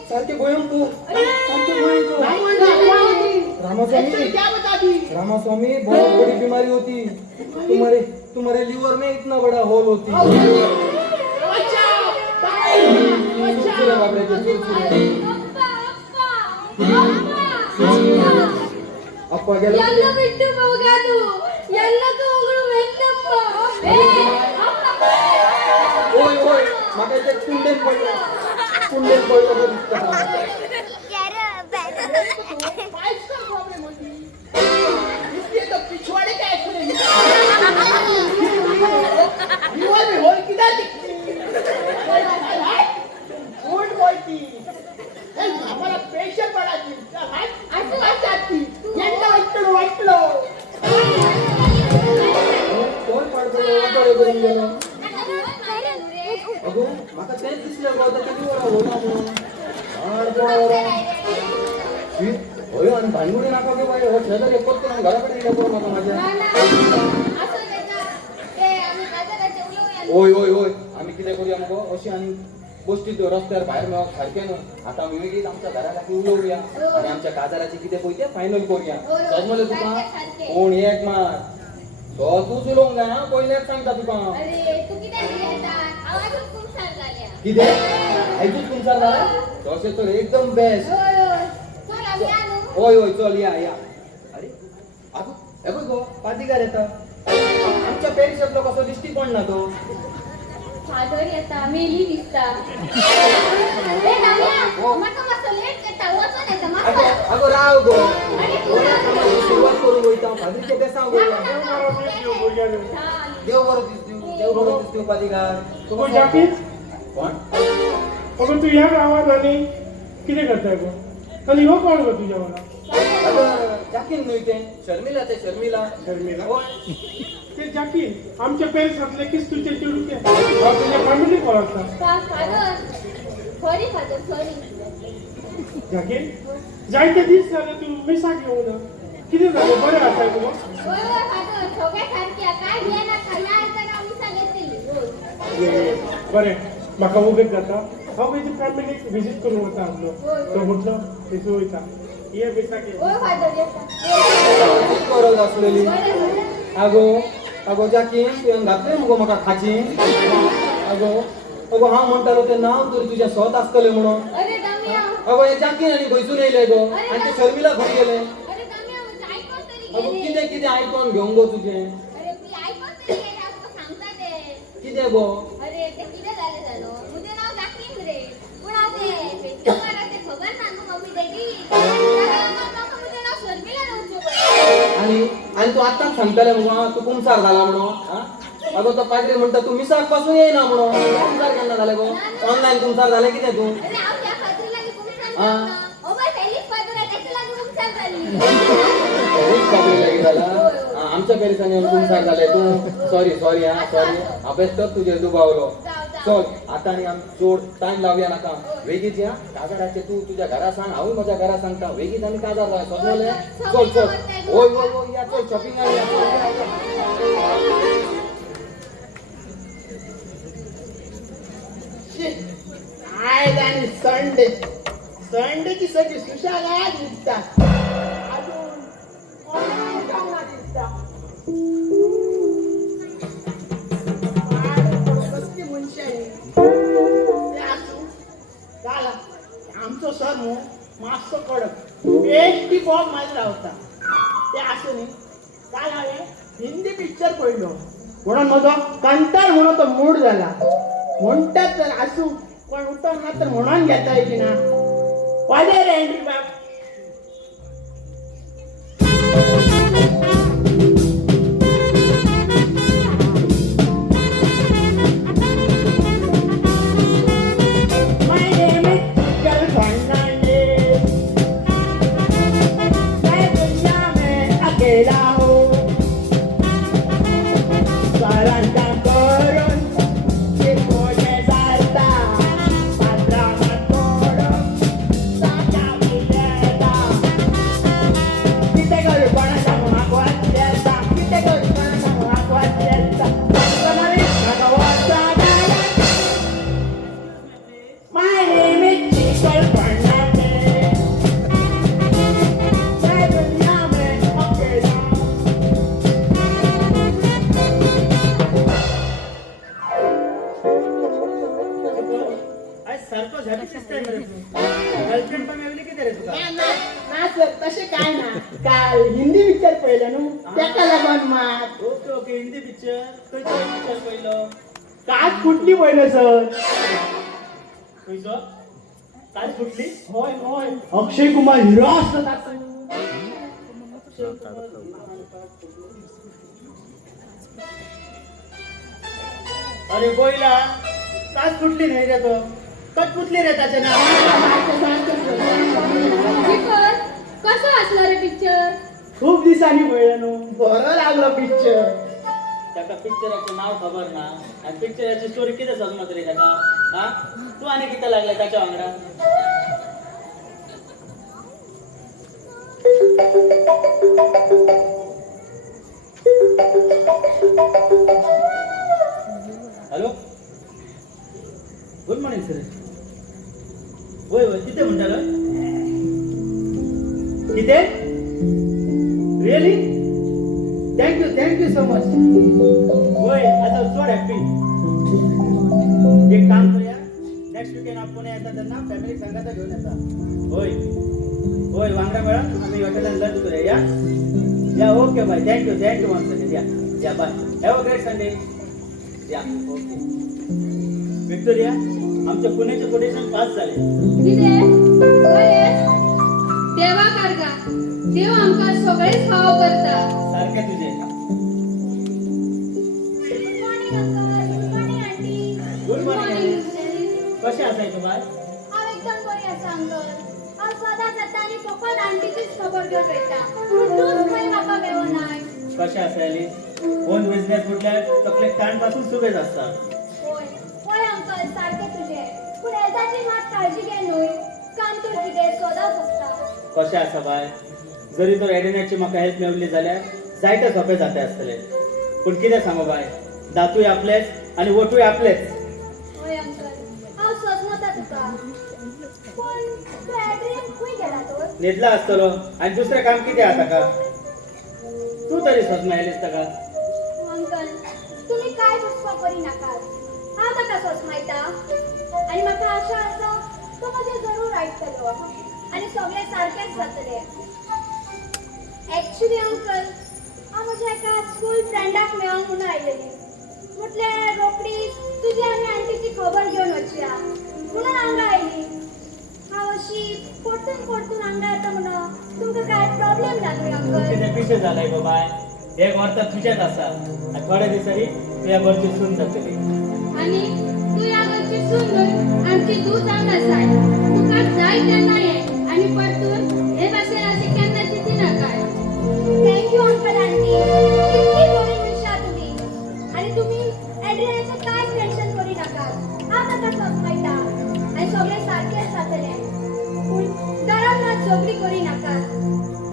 सारखे भयंकर सारखे भयंकर एक्सरे रामास्वामी क्या बताती रामास्वामी बहुत बड़ी बीमारी होती तुम्हारे तुम्हारे लीवर में इतना बड़ा होल होती अच्छा चुरचुरे बापरे ते चुरचुरे अप्पा गेला ಎಲ್ಲ ಬಿಟ್ಟು ಹೋಗೋದು ಎಲ್ಲ ತಗೊಂಡು ಮೆತ್ತಪ್ಪ ओय ओय माका ते कुंडेन पडलं बघ दिसतं पाइप्स का प्रॉब्लम होती इसलिए तो पिछवाड़े का एक्सरे लीवर में होल किधर दिखती झूठ बोलती हमारा प्रेशर बढ़ाती जाती वाटलो कोण पडतो वाटोळे करून गेलो अगो माका तेच दिसलं गो आता किती वेळा होता म्हणून होय आणि भांडुडी नाका गे बाई हो शेजारी एकच करून घराकडे गेलो कोण माका माझ्या ओय ओय ओय आम्ही कितें करूया मगो अशी आनी गोष्टी रस्त्यार भायर मेळोक सारकें न्हू आतां आमी वेगळीच आमच्या घरा लागीं उलोवया आनी आमच्या काजाराची कितें पळय तें फायनल करूया समजलें तुका कोण एक मार तो तूच उलोवंक जाय हा पयलेच सांगता तुका कितें आयजूच तुमचा जाय तशें तर एकदम बेस्ट ओय ओय चल या अरे आगो हे पळय गो पाद्रीकार येता आमच्या पेरिसांतलो कसो दिश्टी पडना तो फादर येता मेली दिसता अगो अगो राव गो सुरवात करून वयता फादरीचे बेसांव घेवया देव बरो दीस दिवं पाद्रीकार अगो जाकीर कोण अगो तू ह्या गावात आनी कितें करताय गो आनी हो कोण गो तुज्या वांगडा अगं जाकीन न्हय तें शर्मिला शर्मिला? होय ते जाकीर आमच्या पेरिसांतले किस्तूचे चिडुके हांव तुज्या फॅमिलीक वळखता सॉरी फादर सॉरी जाकीर जायते दीस जाले तू मिसाक येवं ना कितें जालें बरें आसाय गो फादर सगळ्या सारक्या काय घेयना खायला आयताना आमी सांगितली बरें म्हाका उगत जाता हांव तेजी फॅमिलीक विजीट करूंक वता आसलो तो म्हटलो थंयसर वयता ये मिसाक ये ओय फादर येता कित करत आसलेली बरें अगो जाकीन तुवें घातलें मगो म्हाका खाची अगो हांव म्हणटालो तें नांव तरी तुजें स्वत आसतलें म्हणून अरे दामिया अगो हे जाकीन आनी खंयसून येयले गो आनी ते शर्मिला खंय गेले अरे दामिया म्हणजे आयकोन तरी अगो गेले कितें कितें आयकोन घेवंक गो तुजें अरे मी आयकोन तरी गेले आमकां सांगता ते कितें गो अरे ते कितें जालें जालो मुझे नाव जाकीन रे पूण हांव ते फेसबुकार ते खबर ना न्हू मम्मी डॅडी म्हाका मुझे नाव शर्मिला रावचो पडलें आणि तू आताच सांगताले मगो तू कुंचार झाला म्हणून हा? अगो तो पाद्री म्हणटा तू मिसाक पासून येयना म्हणून कुंचार केन्ना जाले गो ऑनलाईन कुंचार झाले कितें तू अरे हांव ह्या फादरीला बी कुमसार हा. करता ओ बाय फेलिक्स फादर आहे त्याच्या लागून कुमसार झाली खूप प्रॉब्लेम लागीं जाला आमच्या पेरिसांनी येवन कुंचार झाले तू सॉरी हा सॉरी अभ्यास कर तुजेर दुबावलो चल आता आनी आमी चड टायम लावया नाका वेगीच या काजाराचे तू तुज्या घरा सांग हांवूय म्हज्या घरा सांगता वेगीच आमी काजार जाय समजलें चल ओय या चल शॉपिंगाक या आज आणि संडेची सगळी सुशागात दिसता अजून कोणाला चांगला दिसता कसली मनशी आहे ते असू झाला आमचो सर न्हू मातसो कडक बेश्टी बॉम्ब मारला होता ते असू न्ही काल हांवें हिंदी पिक्चर पळयलो म्हणून म्हजो कंटाळ म्हणून तो मूड जाला म्हणटात तर आसूं पण उठोन मात्र म्हणून घेता की ना वाजे रे एंट्री बाप My name is Chickal Fernandez. मैं दुनिया में अकेला हूँ सरांचा करून चिकोटे चालता काय सारखं झाली दिसतंय रे तू गर्लफ्रेंड पण मिळवली किती रे तुला ना सर तसे काय ना काल हिंदी पिक्चर पहिलं नु त्याका लागून मात ओके ओके हिंदी पिक्चर खंयचं पिक्चर पहिलं काच फुटली पहिलं सर खंयचं काय फुटली होय होय अक्षय कुमार हिरो असतो त्याचा. अरे बोईला काच फुटली नाही रे तो कट फुटली रे त्याच्या नाव चिकन कसं असलं रे पिक्चर खूप दिवसांनी पहिलं नु बरं लागलं पिक्चर त्याका पिक्चराचं नाव खबर ना आणि पिक्चराची स्टोरी किती समजत रे त्याका हा तू आणि किती लागलाय त्याच्या वांगडा हॅलो गुड मॉर्निंग सर होय होय किती म्हणता किती रिअली थँक्यू सो मच होय आता सोड हॅपी एक काम करूया नेक्स्ट वीकेंड आपण येतात त्यांना फॅमिली संघाचा घेऊन येतात होय होय वांगडा वेळा आम्ही हॉटेलला लंच करूया या ओके बाय थँक्यू माणसाने या bye have a great Sunday या ओके विक्टोरिया आमच्या पुण्याचे कोटेशन पास झाले किती देवा कारगा देव आमका सगळेच भाव करता सारखे तुझे गुड मॉर्निंग कसे असायचे बाय एकदम बरी असा अंकल आज स्वतः जातानी फक्त आंटीचीच खबर घेऊन भेटता तूच काही माका मेव नाही कसे असायली फोन बिझनेस कुठल्या तकले कान पासून सुबेज असतात होय होय अंकल सारखे तुझे पण एदाची मात काळजी घे न्हय काम तर कितें सदांच असता कशें आसा बाय जरी तर एडिनेटची म्हाका हेल्प मेळिल्ली जाल्यार जायते सोंपे जाते आसतले पूण कितें सांगू बाय दातूय आपलेच आनी वटूय आपलेच होय अंकल हांव सोजमता तुका पण तूं एड्रेस खंय गेला तर न्हिदला आसतलो आनी दुसरें काम कितें आहा ताका तूं तरी सोजमायलीस ताका अंकल तुम्ही काय हुस्को करी नाकात हांव ताका सोजमायता आनी म्हाका आशा आसा तो म्हजें जरूर आयकतलो आनी सगळें सारकेंच जातलें एक्चुली अंकल हांव म्हज्या एका स्कूल फ्रेंडाक मेळोंक म्हणून आयलेली म्हटल्यार रोखडीच तुजी आनी आंटीची खबर घेवन वचया म्हणून हांगा आयली हांव अशी परतून हांगा येता म्हणून तुमकां काय प्रॉब्लेम जालो अंकल कितें पिशें जालाय गो बाय एक वर्ता तुजेच आसा आनी थोड्या दिसांनी तुज्या घरची सून जातली आणि तू या घरची सून न्हय आमची तू जावन आसाय तुका जाय तेन्ना ये आणि परतून हे भाशेन अशी केन्ना चिती नाकाय थँक्यू अंकल आंटी कितली बरी मनशा तुम्ही आणि तुम्ही एड्रियाचं काय टेन्शन करी नाकात हांव ताका समजता आणि सगळें सारकेंच जातलें पूण घरांत रात झगडी करी नाकात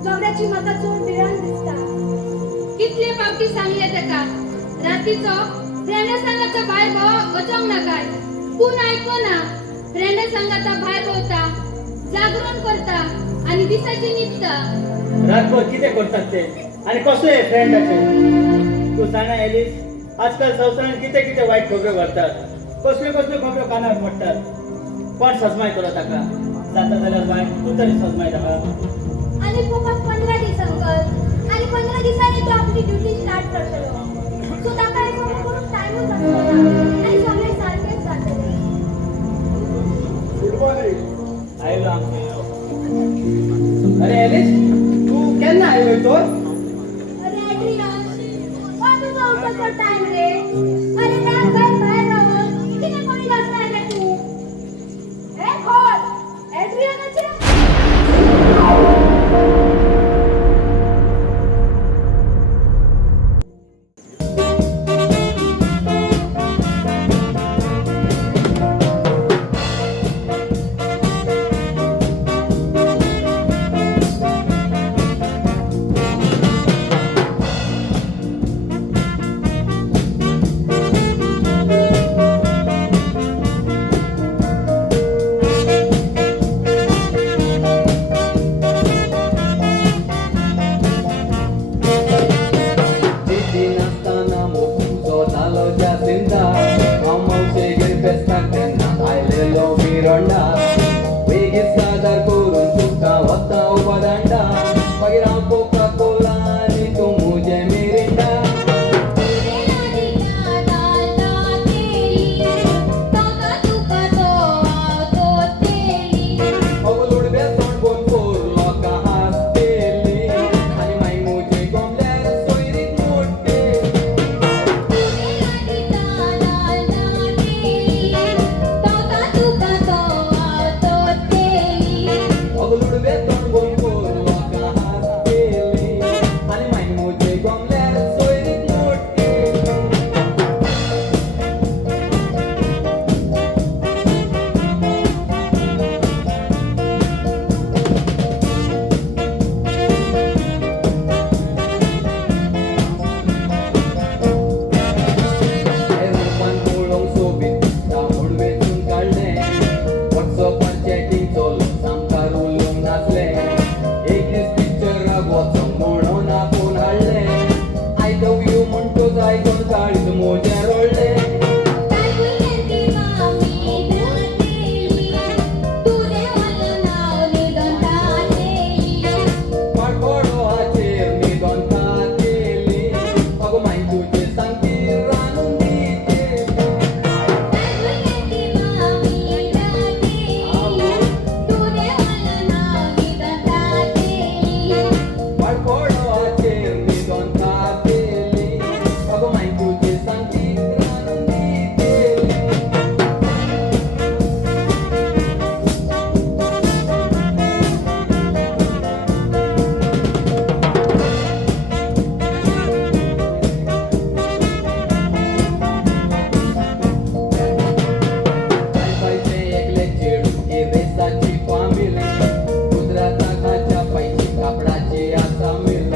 झगड्याची म्हाका चड भिरांत दिसता कितले फावटी सांगले ताका रातीचो फ्रेंडा सांगाता भायर भोंवक वचोंक नाकाय पूण आयकना फ्रेंडा सांगाता भायर भोंवता जागरण करता आनी दिसाची न्हिदता रातभर कितें करतात ते आनी कसले फ्रेंडाचे तूं जाणा एलिस आजकाल संवसारान कितें कितें वायट खबऱ्यो घडटात कसल्यो खबऱ्यो कानार पडटात कोण सजमाय करत ताका जाता जाल्यार बाय तूं तरी सजमाय ताका आनी फकत 15 दीस अंकल आनी 15 दिसांनी तो आपली ड्युटी स्टार्ट करतलो सो ताका एक करून टायमूच आसतना आनी सगळें सारकेंच जातलें गुड मॉर्निंग आयलो आमचे अरे एलिस तू केन्ना आयलोय तर अरे एड्रिया हो तुजो उठोचो टायम रे अरे रात भर भायर रावून कितें करीत आसता रे तूं हे खोल एड्रियानाचे मिरोंडा वेगीच सादर करून तुका वता उपादांडा मागीर हांव कोका कोला आनी तूं मुजे मिरिंडा अवलूड बेसोण बोन फोर लोकां हांसतेली आनी मागीर मुजे गोमल्यार सोयरीक मोडटेली अवलूड बेसोण बोन फोर लोकां हांसतेली आनी मागीर मुजे गोमल्यार सोयरीक मोडटेली रूपान पळोवंक सोबीत दामोड वेचून काडलें वॉट्सअपार चॅटिंगचो सामकार उलोवंक नासलें एक दीस पिक्चराक वचोंक म्हणून आपूण हाडलें आय लव यू म्हणटूच आयकून काळीज मोज्यार रोडलें पाडपडो हाचेर न्हिदोन खातेली अगो मागीर तुजे सांगती रांदून दितेली पाडपडो हाचेर न्हिदोन खातेली अगो मागीर तुजे सांगती रांदून दितेली पायपायचे एकले चेडू हे रेसाची फामील गुजराता खाच्या पायची कापडाची आसा मिल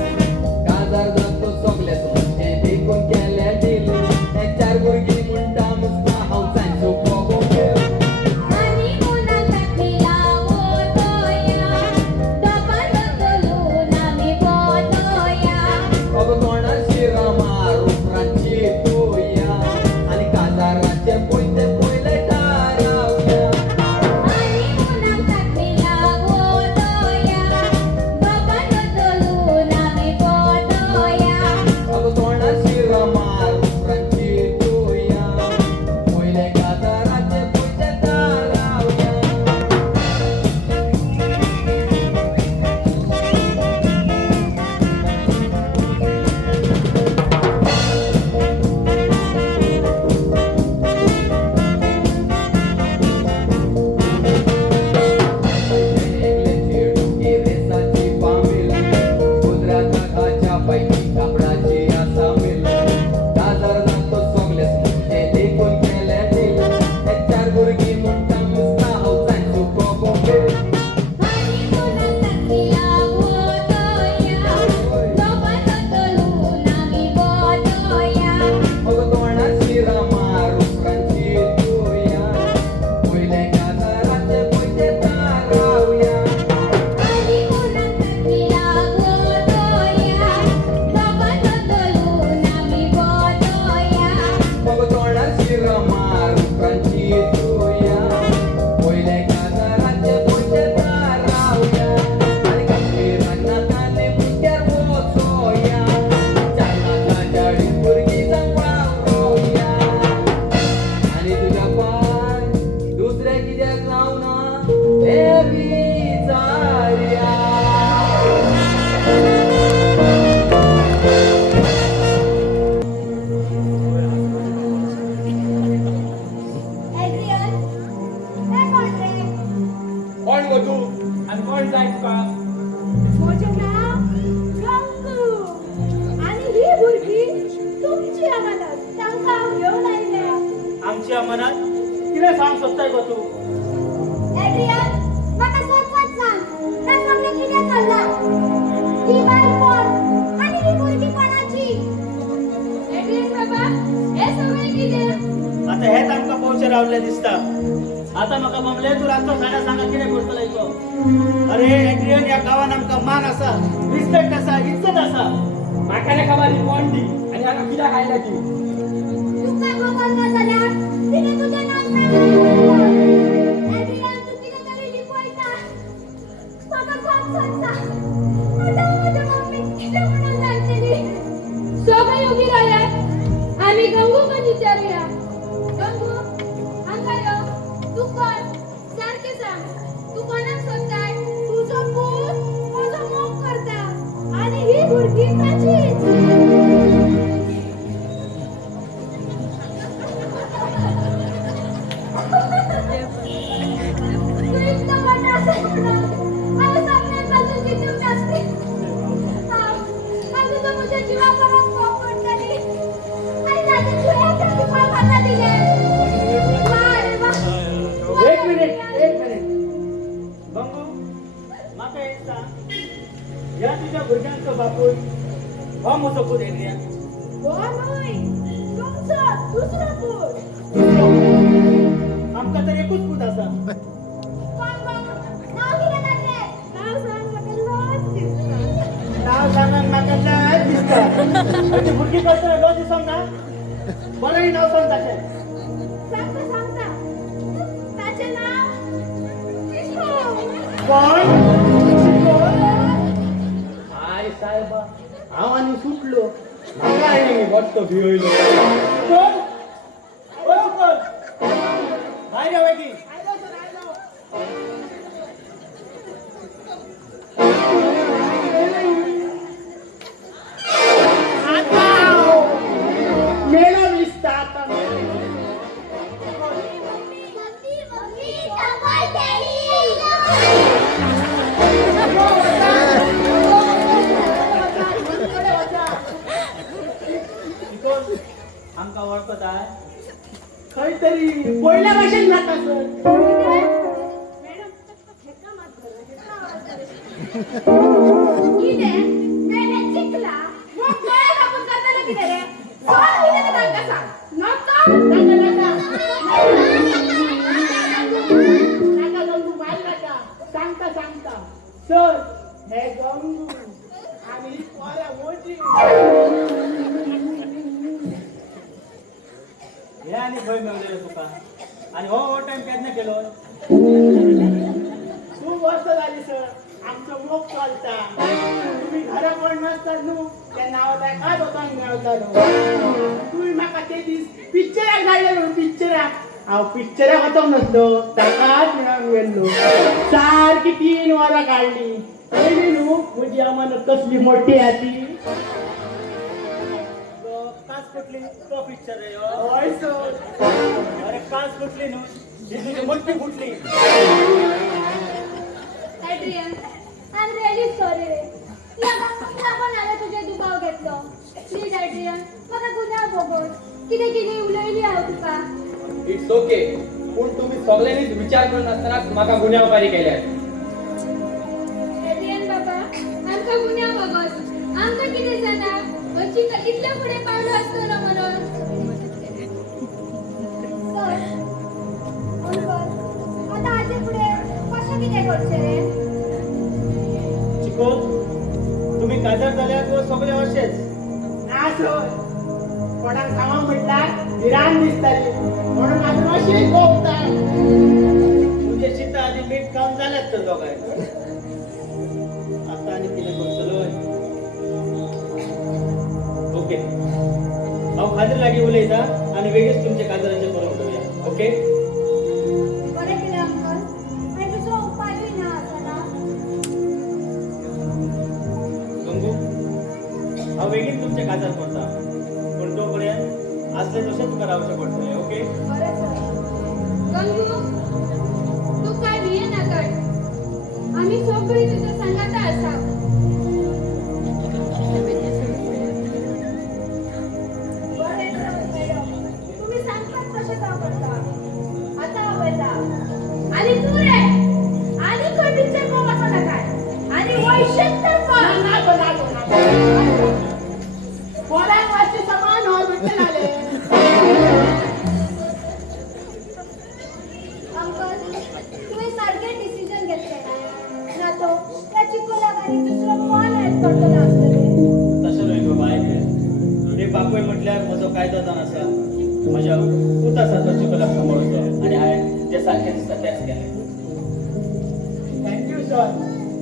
काजार जातो सगळे म्हणजे देखून केले डील हे चार भुरगीं म्हणटा मुस्ता हांव सांचो पोगो गेल अगो कोणा शिरा मारू रातची तोया आनी काजाराचे पयते पयले टारावया अगो कोणा शिरा मारू रातची तोया पयले काजाराचे पयते टारावया एकले चेडू हे रेसाची फामील गुजराता खाच्या पायची कापडाची आसा मिल काजार जातो सगळेच म्हणजे देखून केले डील हे चार भुरगीं म्हणटा मुस्ता हांव सांचो पोगो गेल अगो कोणा शिरा मारू रातची तोया पयले काजाराचे पयते टारावया अगो कोणा शिरा मारू रातची तोया पयले काजाराचे पयते टारावया आनी काश्मीराक नाताले मुद्द्यार वचोया चार नाताच्या भुरगीं सांबाळोया आनी तुज्या पाय दुसरे कित्याक जावना हे विचारया कोण गो तू आणि कोण जाय तुका म्हजें नांव गंगू आनी ही भुरगीं तुमची अमानत तांकां हांव घेवन आयल्या आमची अमनात कितें सांग सोदताय गो तू एड्रियन म्हाका सचपच सांग त्या सगळें कितें चल्लां ही बायल कोण आनी ही भुरगीं कोणाची एड्रियन बाबा हे सगळें कितें आता हेच आमकां पळोवचें रावले दिसता आता म्हाका बमले तू रातचो खाणा सांगा कितें करतलो तो अरे एड्रियन ह्या गांवान आमकां मान आसा रिस्पेक्ट आसा इज्जत आसा म्हाका नाका बारी कोण दी आणि हांगा कित्याक आयला ती तुका खबर ना जाल्यार तिने तुजें नांव सांगलें भुरग्यांचो बापूय हो म्हजो पूत एड्रियान. हो न्हय तुमचो दुसरो पूत. आमकां तर एकूच पूत आसा. नाव कितें ताचें? नाव सांग म्हाका लज दिसता. नाव सांगान म्हाका लज दिसता. म्हणजे भुरगी करतना लज दिसोंक ना? बरोय नाव सांग ताचें. सांगता ताचें नाव चिको. कोण? हाय साहेबा हांव आनी सुटलो म्हाका आनी बट्टो भिवयलो. कोण? ओ चिकन भायर या बेगीन. मेलो दिसता आता मेलो. चिकन आमकां वळखता. खंय तरी पयल्या भाशेन नाका सर. मॅडम हेका मात कितें तेणे चिकला मग काय आपण करतले कितें रे? सांग कितें तें तांकां सांग. नाका गंगू मार नाका. सांगता सर हे गंगू आनी पोरा मोठी. हे आनी खंय मेवलेलो तुका? आनी हो ओवर टायम केन्ना केलो? खूप वर्ष झाली सर आमचं मोग चलता. तुम्ही घरा कोण नसतात न्हू तेन्ना हांव ताका दोतोंक मेवतालो. तुम्ही म्हाका ते दीस पिक्चराक धाडलेलो पिक्चराक. हांव पिक्चराक वचोंक नासलो ताकाच मेळोंक गेल्लो. सारकी 3 वरां काडली. पयली न्हू म्हजी अमानत कसली मोठी आहा ती. तो कास फुटली तो पिक्चर रे हो. हय सर. अरे कास फुटली न्हू ही तुजी मोठी फुटली. Adrian I am really sorry रे. लागून हांवें तुजे दुबाव घेतलो. प्लीज एड्रियन म्हाका गुन्हा भोगोस. कितें कितें उलयली हांव तुका. इट्स ओके पूण तुम्ही सगळ्यांनीच विचार करून असतानाच म्हाका गुन्यांवकारी केल्यात. एड्रियन बाबा आमकां गुन्हा भोगोस. आमकां कितें जाता? चिका इतल्या फुडें पावलो आसतलो म्हणून. सर अंकल आतां हाचे फुडें कशें कितें करचें रे? चिकन तुम्ही काजार जाल्यार तो सगळे अशेच. ना सर कोणाक सांगो म्हटल्यार भिरांत दिसताली म्हणून आमी अशें भोंवता. तुमचे चिता आनी मीठ काम जाल्यात तर दोगांय. आता आनी कितें करतलो? ओके हांव खातीर लागीं उलयता आनी वेगळीच तुमचे काजाराचे करून घेवया. ओके बरें केलें अंकल. आनी दुसरो उपायूय ना आसना. गंगू हांव बेगीन तुमचे काजार करता पूण तो पर्यंत असले तशें तुका रावचें पडटलें. ओके बरें सर. गंगू तूं कांय भिये नाका. आमी सगळीं तुज्या सांगाता आसा. बरें सर मॅडम तुमी सांगतात तशें हांव करता. आतां हांव वयता. आनी तूं रे आनी खंय पिक्चर पळोवंक वचो नाका. आनी वयशेच तर पळय. नाका. पोरांक मातशें समान हॉस्पिटल आले. अंकल तुवें सारकें डिसिजन घेतलें ना तो त्या चिकोलाक आनी दुसरो कोण हेल्प करतलो आसतले. तशें न्हय गो बाय. हे बापूय म्हटल्यार म्हजो कायदो जावन आसा. म्हज्या पूत आसा तो चिकोलाक सांबाळचो आनी हांवें जे सारकें दिसता तेंच केलें. Thank you sir.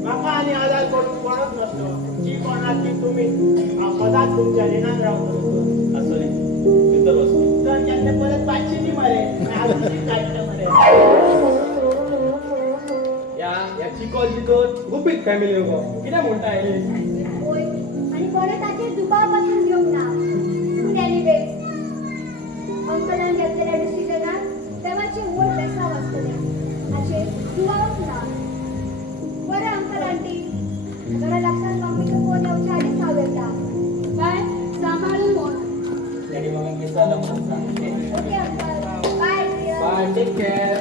म्हाका आनी आदार करूंक कोणच नासलो. जी कोणाक ती तुमी हांव सदांच तुमच्या रिणान रावतलो. असो न्ही भितर वच. सर केन्ना परत पाचशी दी मरे. आजून काडटा मरे. या चिकोल चिकोल गुपीत फॅमिली गो कितें म्हणटा आयली. होय आनी कोणे ताचेर दुबाव पासून घेवंक ना. पूण एनिवेज अंकलान घेतलेल्या डिसिजनाक देवाचें व्हड बेसांव आसतलें. हाचेर दुबावच ना. बरें अंकल आंटी घरा लागसान मम्मीचो फोन येवच्या आदींच हांव येता. बाय सांबाळून व्हर. डॅडी म्हाका कितें जालें म्हणून सांग. Okay uncle bye dear. Bye take care.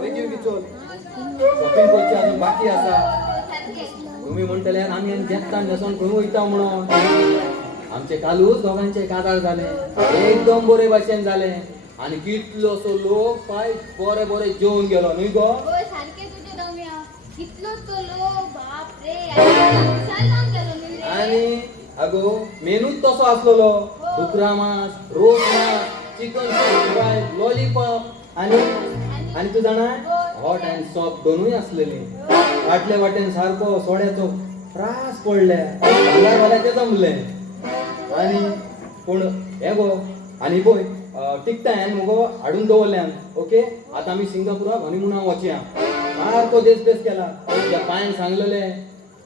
वेगी चोल. शॉपिंग करची अजून बाकी असा सारखे तुम्ही म्हणटले आम्ही आनी जेत्तान न्हेसोन खंय वयता म्हणून आमचे कालूच दोगांचे कादार झाले एकदम बरे भाशेन झाले आणि कितलोसो लोक पाय बरे बरे जेवून गेलो न्ही गो होय सारखे तुझे दम्या कितलो तो लोक बाप रे विशाल काम केलो न्ही रे आणि अगो मेनूच तसो असलेलो डुकरा मास रोस मास चिकन फ्राय लॉलीपॉप आणि आणि तू जाणा हॉट अँड सॉफ्ट दोनूय असलेले फाटल्या वाटेन सारको सोड्याचो त्रास पडले भाल्याचे जमले आणि पूण हे गो आणि पळय टिकताय मुगो हाडून दवरल्यान ओके आता आमी सिंगापुरा हनीमुनाक वचया सारको देश केला त्या पायन सांगलेले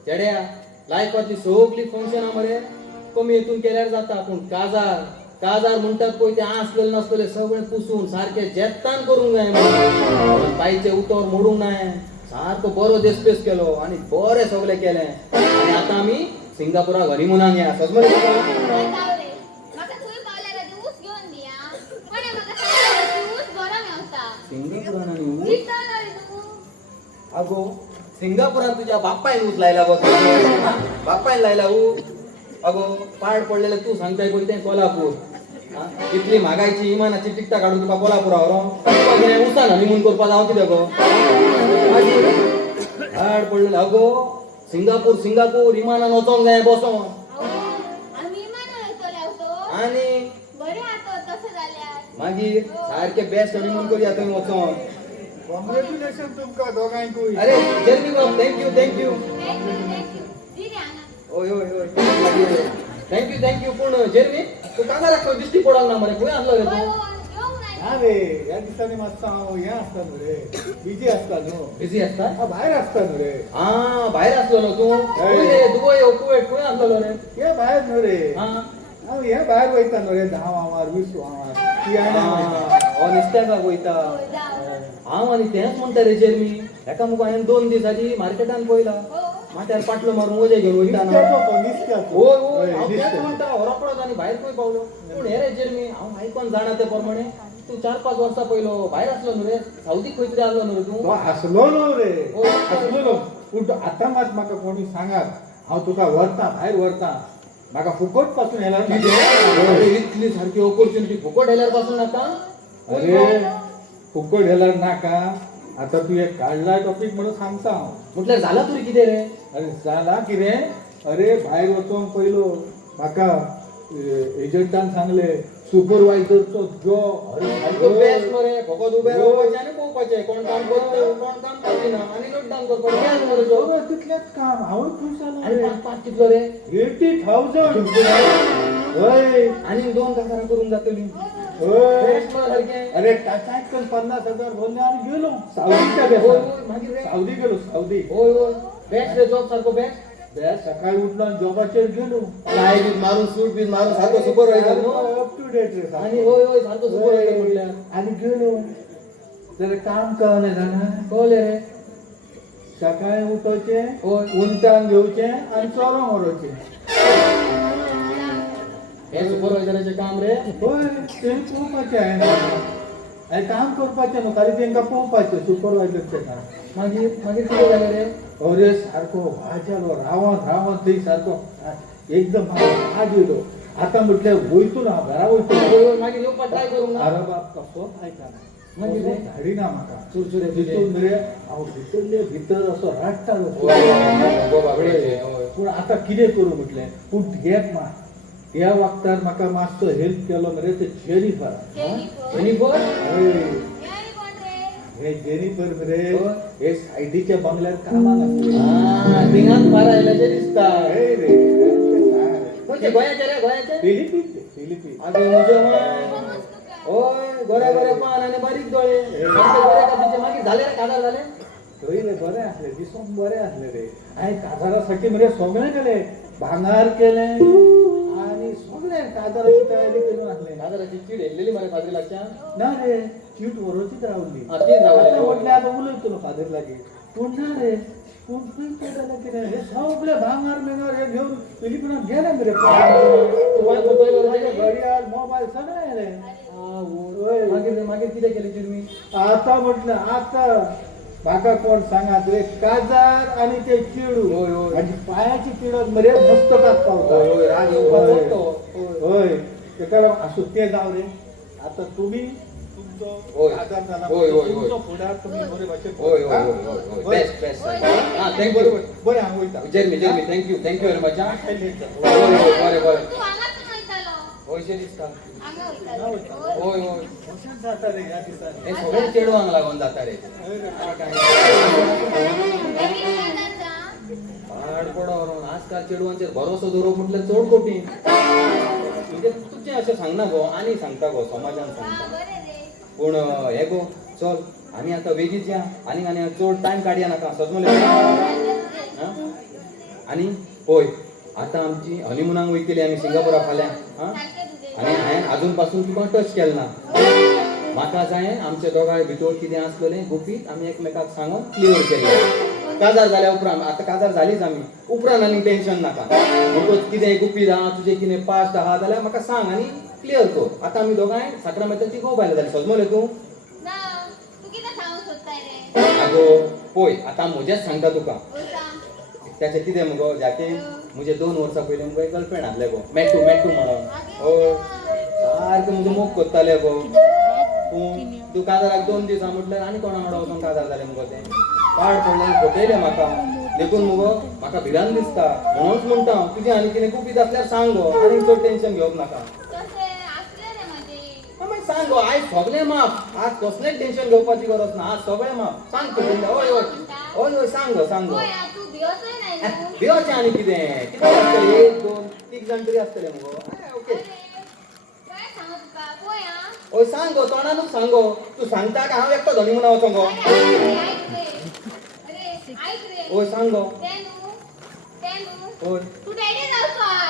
चेड्या लायफातली सगळी फंक्शनां मरे कमी हेतून केल्यार जाता पूण काजार म्हणटात पळय ते आसलेले नसलेले सगळे पुसून सारखे जेत्तान करूंक जाय म्हणून पायचे उतर मोडूंक जाय सारको बरो देश केलो आणि बरे सगळे केले आणि आता आमी सिंगापुरा हनीमुनाक या सजमरे जाऊ रे म्हाका थंय पावल्यार आदी ऊस घेवन दिया कोणे म्हाका सांगलें ऊस बरो मेवता सिंगापुरान आणि दिसता रे तू अगो सिंगापुरात तुझ्या बाप्पायन ऊस लायला बघ बाप्पायन लायला अगो पाड पडलेले तू सांगताय पळय तें कोल्हापूर इतली म्हागायची इमानाची टिकटा काढून तुका कोल्हापुरा उसान हनीमून करपा जावं कितें गो पाड पडलेले अगो सिंगापूर इमानान वचोंक जाय बसोन आमी इमानान वयतले तो आणि बरें आसा तसं जाल्यार मागीर सारखे बेस्ट हनीमून करूया थंय वचोन कॉंग्रॅच्युलेशन तुमकां दोगांयकूय अरे जर्नी बाब थँक्यू थँक्यू दी रे हांगा होय होय होय थँक्यू पूण जेरमी तू कागाराक खंय दिश्टी पडोंक ना मरे खंय आसलो रे होय तू होय येवंक ना ना रे ह्या दिसांनी मातसो हांव हें आसता न्हू रे बिजी आसता न्हू बिझी आसता हांव भायर आसता न्हू रे भायर आसलो तू खंय रे दुबय कुवेट खंय आसलो रे हे भायर न्हू रे हा हांव हे भायर वयता न्हू रे 10 वावर 20 वावर ती हो नुस्त्याक वयता होय जाऊ हांव आनी तेंच म्हणटा रे जेरमी एका मुगो हांवें 2 दीस आदी मार्केटान पळयला हो माथ्यार पाटलो मारून वजे घेवन वयता ना निस्त्याचो होय होय हांव तेंच म्हणटा रोकडोच आनी भायर खंय पावलो पूण हे रे जेरमी हांव आयकोन जाणा ते प्रमाणे तू 4-5 वर्सां पयलो भायर आसलो न्हू रे सावथीक खंय तरी आसलो न्हू रे तो तू आसलो न्हू रे होय. आसलो न्हू पूण तो आतां मात म्हाका कोणी सांगात हांव तुका व्हरता भायर व्हरता म्हाका फुकट पासून येयला अरे इतली सारखी ऑपॉर्च्युनिटी फुकट हेल्यार पासून नाका अरे फुकट हेल्यार नाका आता तू एक काढला टॉपिक म्हणून सांगता हांव म्हटल्यार झाला तरी कितें रे अरे जाला कितें अरे भायर वचोंक पयलो म्हाका एजंटान सांगले सुपरवायझरचो जॉब सारको बेस्ट मरे फकत उबे रावपाचें आनी पळोवपाचें कोण काम करता कोण काम करिना आनी नोट डावन करपाचें बेस्ट मरे तो तितलेंच काम हांवूय खुश आनी जालो पांच कितलो रे 80,000 होय आनी 2 काकारां करून जातली होय बेस्ट मरे सारकें अरे टाटाकन 50,000 भरले आणि गेलो सावदीच्या होय बेस्ट होय मागीर रे सावदी गेलो सावदी होय होय बेस्ट रे जॉब सारको बेस्ट सकाळी उठलो आणि जॉबाचेर गेलो टाय बीज मारून सूट बीज मारून सारको सुपरवायझर न्हू अप टू डेट रे आनी होय होय सारको सुपरवायझर म्हटल्यार आणि गेलो जरा काम कळले जाणा कळलें रे सकाळी उठोवचे होय उंटान घेवचे आणि चोरोंक व्हरोचे हे सुपरवायझराचें काम रे होय ते पळोवपाचें हांवें काम करपाचें न्हू खाली तांकां पळोवपाचें सुपरवायझरचें काम मागीर मागीर कितें जालें रे अरे सारको वाजलो रावत थंय सारको एकदम वाज येयलो आतां म्हटल्यार वयतलो ना घरा वयतलो होय होय मागीर येवपाक ट्राय करूंक ना अरे बाप कसो आयकना मागीर रे? धाडिना म्हाका चुरचुरे तितून रे हांव भितरले भितर असो राडटालो गो बाबडे पूण आतां कितें करूं म्हटलें पूण घेत मा ह्या वक्तार म्हाका मातसो हेल्प केलो मरे ते जेनिफर जेनिफर हे जेनिफर मरे होय. हे सायडीच्या बंगल्यार कामाक आसले थिंगाच फार आयल्याचें दिसता हे रे खंयचे गोंयाचे रे गोंयाचे फिलिपीन आगे म्हजे होय गोरे गोरे पान आनी बारीक दोळे सारके गोरे कातीचे मागीर झाले रे काजार झाले थंय रे बरें आसले दिसूंक बरें आसले रे हांवें काजारासाठी मरे सगळें केलें भांगार केलें आनी सगळें काजाराची तयारी करून आसलें काजाराची चीड हेल्लेली मरे फादरी लागच्या ना रे चीट व्हरोचीच रावली हा, तीच रावली. आतां म्हटलें आतां उलयतलो फादर लागीं पूण ना रे पूण खंय जाल्यार कितें हे सगळे भांगार बिंगार हे घेवन फिलिपिनाक गेले मरे घडयाळ मोबायल सगळें रे मागीर मागीर कितें केलें चिरमी आतां म्हटलें आतां माका कोण सांगात रे काजार आणि ते चिडू होय, होय. आणि पायाची चिडत मरे मस्तकात होय, होय, राग येऊन पावता बसतो. होय ते करा असो ते जाऊ रे आता तुम्ही तुमचं होय. आजार झाला होय, होय, होय. तुमचं फुडार तुम्ही बरे भाषेत होय होय हा? होय होय होय होय. बेस्ट बेस्ट होय. हां थँक्यू बरोबर बरे हा वयता जेरमी थँक्यू व्हेरी मच हां खायले होय होय बरे बरे तू हांगाच वयतालो होय शेरीस का हांगा वयतालो होय होय कशात जाता रे या दिसाने हे सगळे चेडवांक लागून जाता रे आडपडावरून आजकाल चेडवांचेर भरोसो दवरप म्हटल्यार चड कठीण म्हणजे तुझे अशें सांगना गो आनी सांगता गो समाजान सांगता पूण हे गो चल आमी आतां बेगीच या आनी चड टायम काडया नाका सजमले आनी होय आतां आमची हनीमुनाक वयतली आमी सिंगापुरा फाल्यां हां आनी हांवें आजून पासून तुका टच केलें ना म्हाका जाय आमच्या दोगांय भितर कितें आसलेलें गुपीत आमी एकमेकाक सांगून क्लियर केलें काजार जाल्या उपरांत आतां काजार जालीच आमी उपरांत आनी टेन्शन नाका म्हणटच कितें गुपीत आहा तुजें कितें पास्ट आहा जाल्यार म्हाका सांग आनी क्लियर कर आतां आमी दोगांय साक्रामेताची गो बायला जाली सजमले तूं ना तू कितें सांगूंक सोदताय रे आगो पळय आतां म्हजेंच सांगता तुका सांग त्याचें कितें मुगो जाके म्हजे 2 वर्सां पयलीं मुगो एक गर्लफ्रेंड आसलें गो मेटू म्हणून हय सारकें म्हजो मोग कोत्तालें गो तूं काजाराक 2 दीस म्हटल्यार आनी कोणा वांगडा वचून काजार जालें मुगो तें पाड पडलें फटयलें म्हाका देखून मुगो म्हाका भिरांत दिसता म्हणूनच म्हणटा हांव तुजें आनी कितें गुपीत आसल्यार सांग गो आनी चड टेन्शन घेवप नाका तशें आसलें रे म्हाजें मागीर सांग गो आयज सगळें माप आज कसलेंच टेन्शन घेवपाची गरज ना आज सगळें माप सांग तूं हय हय हय हय सांग गो होय तू भियोचोय नाही न्हू भिवचें आनी कितें आसतलें 1 2 3 जाण तरी आसतले मुगो ओके काय सांगू तुका पळय आं हय सांग गो तोंडानूच सांग गो तूं सांगता काय हांव एकटो धनी म्हणून वचों गो ऐक रे हय सांग गो ते न्हू हय तू डॅडी जावपाय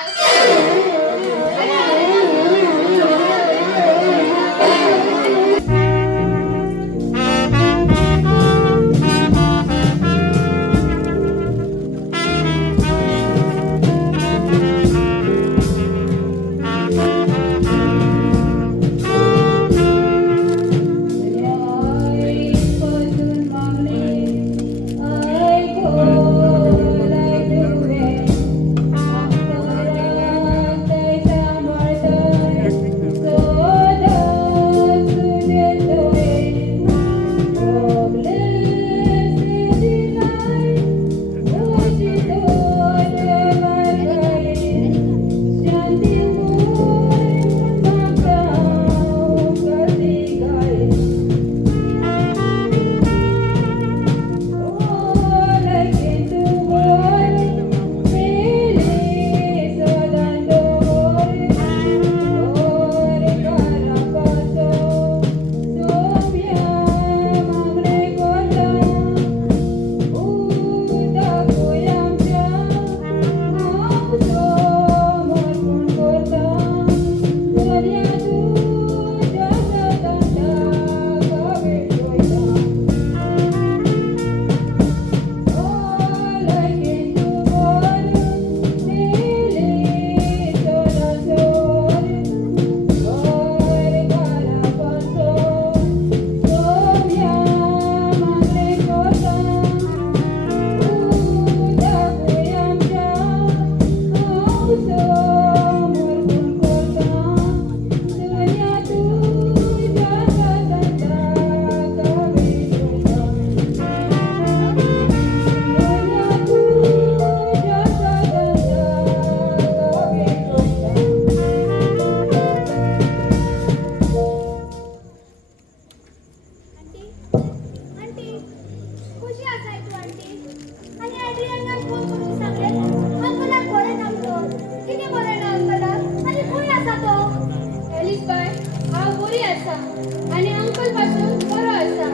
आणि अंकल पासून बरो आसा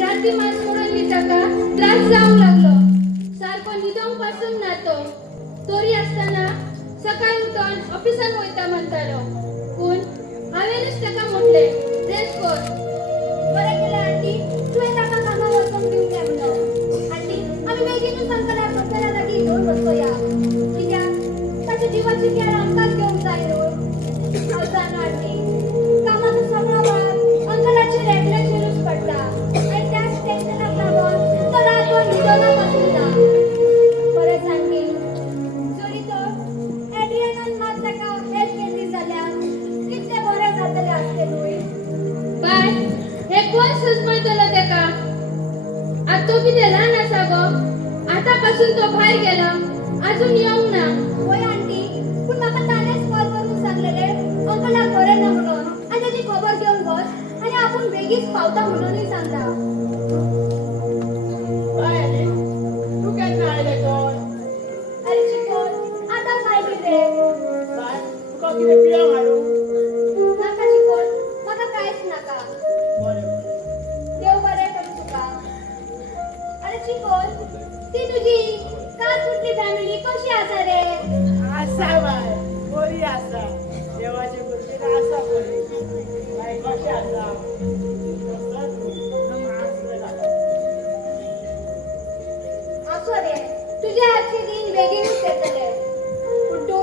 राती मात सोडून ताका त्रास जावंक लागलो सारको न्हिदोंक पासून ना तो तोरी आसतना सकाळी उठून ऑफिसान वयता म्हणटालो पूण हांवेनच ताका म्हटले रेस्ट कर बरें केलें आंटी तुवें ताका कामार वचूंक दिवंक ना म्हणून आंटी आमी बेगीनूच अंकलाक डॉक्टरा लागीं घेवन वचूया कित्याक ताच्या जिवाची कॅर आमकांच घेवंक जाय न्हू हांव जाणा आंटी कामाचो सगळो भार अंकलाचेर एकल्याचेरूच पडटा आनी त्याच टेन्शनाक लागून कोण सुचमयतलो तेका आता तो किती लहान असा गो आतापासून तो बाहेर गेला अजून येऊ ना होय आंटी पण म्हाका ताणेच कॉल करून सांगलेले अंकलाक बरें ना म्हणून आणि त्याची खबर घेऊन बस आणि आपण बेगीच पावता म्हणूनही सांगता काय आली? तू केन्ना आयले तर? अरे चिकोल आता काय कितें काय? तुका कितें पिया मारू? नाका चिकोल म्हाका कांयच नाका बरें, बरें. देव बरें करूं तुका अरे चिकोल ती तुजी काल सुटली फॅमिली कशी आसा रे आसा बाय, बरी आसा. देवाचे कृपेन आसा बरी. काय कशें आसा? असो रे तुझ्या आजचे दिन बेगीनच येतले पूण तूं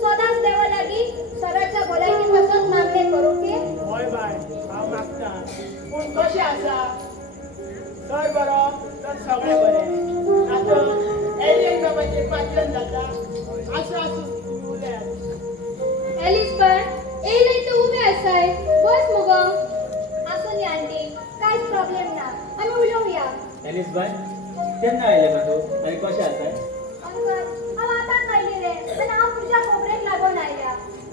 सदांच देवा लागीं सगळ्याच्या भलायकेपासून मागणे करू की होय बाय, हांव मागता. पूण कशें आसा? चड बरो तर सगळें बरें. आतां एलियन बाबाचेर पाचन जाता. आसूं आसूं उलयात. एलिसबर्ट येयले तू उबे आसाय बस मुगो असो न्ही आंटी कांयच प्रॉब्लेम ना आमी उलोवया एलिस बाय केन्ना आयले का तू आणि कशें आसाय अंकल हांव आतांच आयली रे आनी हांव तुज्या खोबरेक लागून आयल्या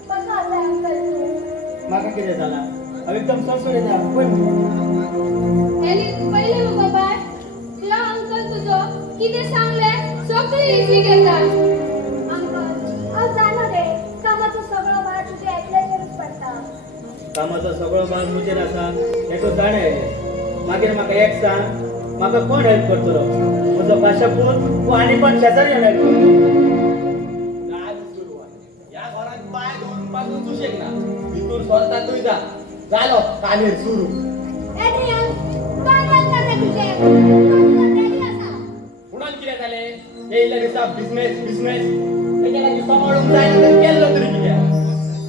कसो आसा अंकल तूं म्हाका कितें जालां हांव एकदम ससुर येता पळय एलिस पहिले मुगो बाय तुला अंकल तुजो किती सांगले सगळे इझी घेता अंकल हांव जाणा रे कामाचो सगळो भार तुज्या एकल्याचेरच पडटा कामाचो सगळो भाग मुजेर आसा हें तूं जाणें मागीर म्हाका एक सांग म्हाका कोण हेल्प करतलो म्हजो भाशा तूं आनी पण शेजारी येवन हेल्प करतलो काय सुरवात या घरात पाय धरून पासून सुशेक ना भितूर स्वतः तुय जा जालो कामेर सुरू एड्रियन काय म्हणता रे तुझे तुझा डॅडी आसा पुण्यात कितें जालें येयल्या दिसा बिझनेस तेच्या लागीं सांबाळूंक जाय तर केल्लो तरी कित्याक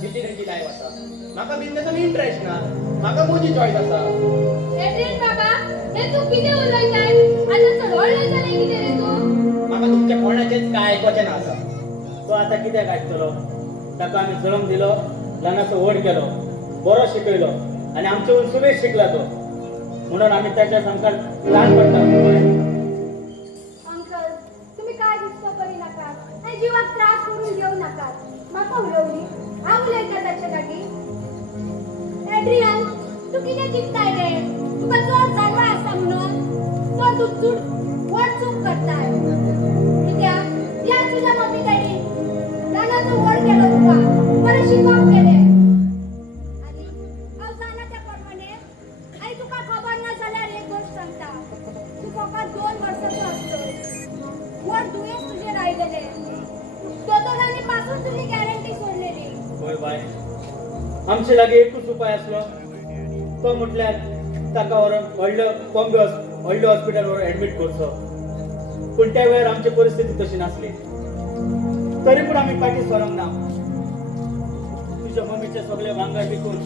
किती तेंची लायफ आसा म्हाका बिझनेसान इंट्रस्ट ना म्हाका म्हजी चॉयस आसा एड्रियन बाबा हे तू किती उलयताय आता चड व्हडलें जालें कितें रे तू म्हाका तुमच्या कोणाचेच काय आयकोचें ना आसा तो आतां कित्याक आयकतलो ताका आमी जळम दिलो ल्हानाचो व्हड केलो बरो शिकयलो आनी आमचे सुबेज शिकला तो म्हणून आमी ताच्या आमकां ल्हान पडटा अंकल तुम्ही काय दुसरो करी नाका आणि जीवाक त्रास करून घेऊ नका म्हाका उलवली हांव उलयता ताचे लागीं एड्रियन तू कितें चिंतताय रे तुका चड जानवार आसा म्हणून चड तूं चूड व्हड चूक करताय कित्याक या तुज्या मम्मी डॅडी ल्हानाचो व्हड केलो तुका बरें शिकोवप केलें आनी हांव जाणा त्या प्रमाणे आनी तुका खबर ना जाल्यार एक गोश्ट सांगता तू फकत 2 वर्साचो आसतोय व्हड दुयेंस तुजेर आयलेले दोतोरांनी पासून तुजी गॅरंटी सोडलेली होय बाय आमचे लागीं एकूच उपाय आसलो तो म्हटल्यार ताका व्हरून व्हडल्या हॉस्पिटल व्हरून एडमीट करचो पूण त्या वेळार आमची परिस्थिती तशी नासली तरी पूण आमी फाटीं सरोंक ना तुज्या मम्मीचे सगळे भांगर विकून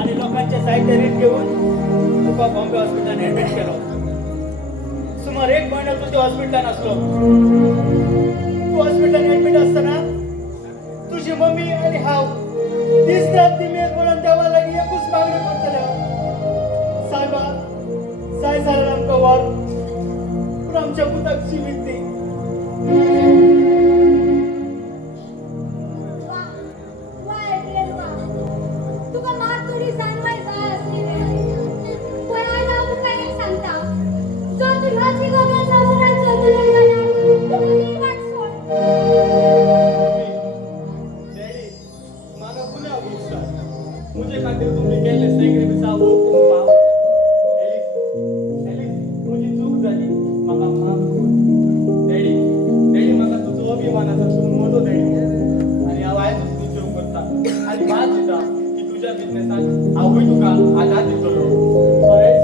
आनी लोकांचे साहित्य रीत घेवन तुका बॉम्बे हॉस्पिटलान एडमीट केलो सुमार 1 म्हयनो तूं त्या हॉस्पिटलान आसलो तूं हॉस्पिटलान एडमीट आसतना तुजी मम्मी आनी हांव दीस रात तिमेर म्हणून देवा लागीं एकूच मागणी करतले सायबा साय साल आमकां व्हर पूण आमच्या पुताक जिवीत दी वा वा एड्रियन वा तुका मात थोडी जानवाय जाय आसली रे पण आयज हांव तुका एक सांगता जर तू ह्याच विगोग्या सासुरान चलतले जाल्यार तू तुजी वाट सोड डॅडी म्हाका पुन्हा उपकार मुझे खातीर तुम्ही केले सॅक्रिफायस हांव ओळखूंक पाव एलिस म्हजी चूक जाली म्हाका माफ कर डॅडी म्हाका तुजो अभिमान आसा तूं म्हजो डॅडी आनी हांव आयजूच तुजेर करता आनी वाद दिता की तुज्या बिझनेसाक हांवूय तुका आदार दितलो बरें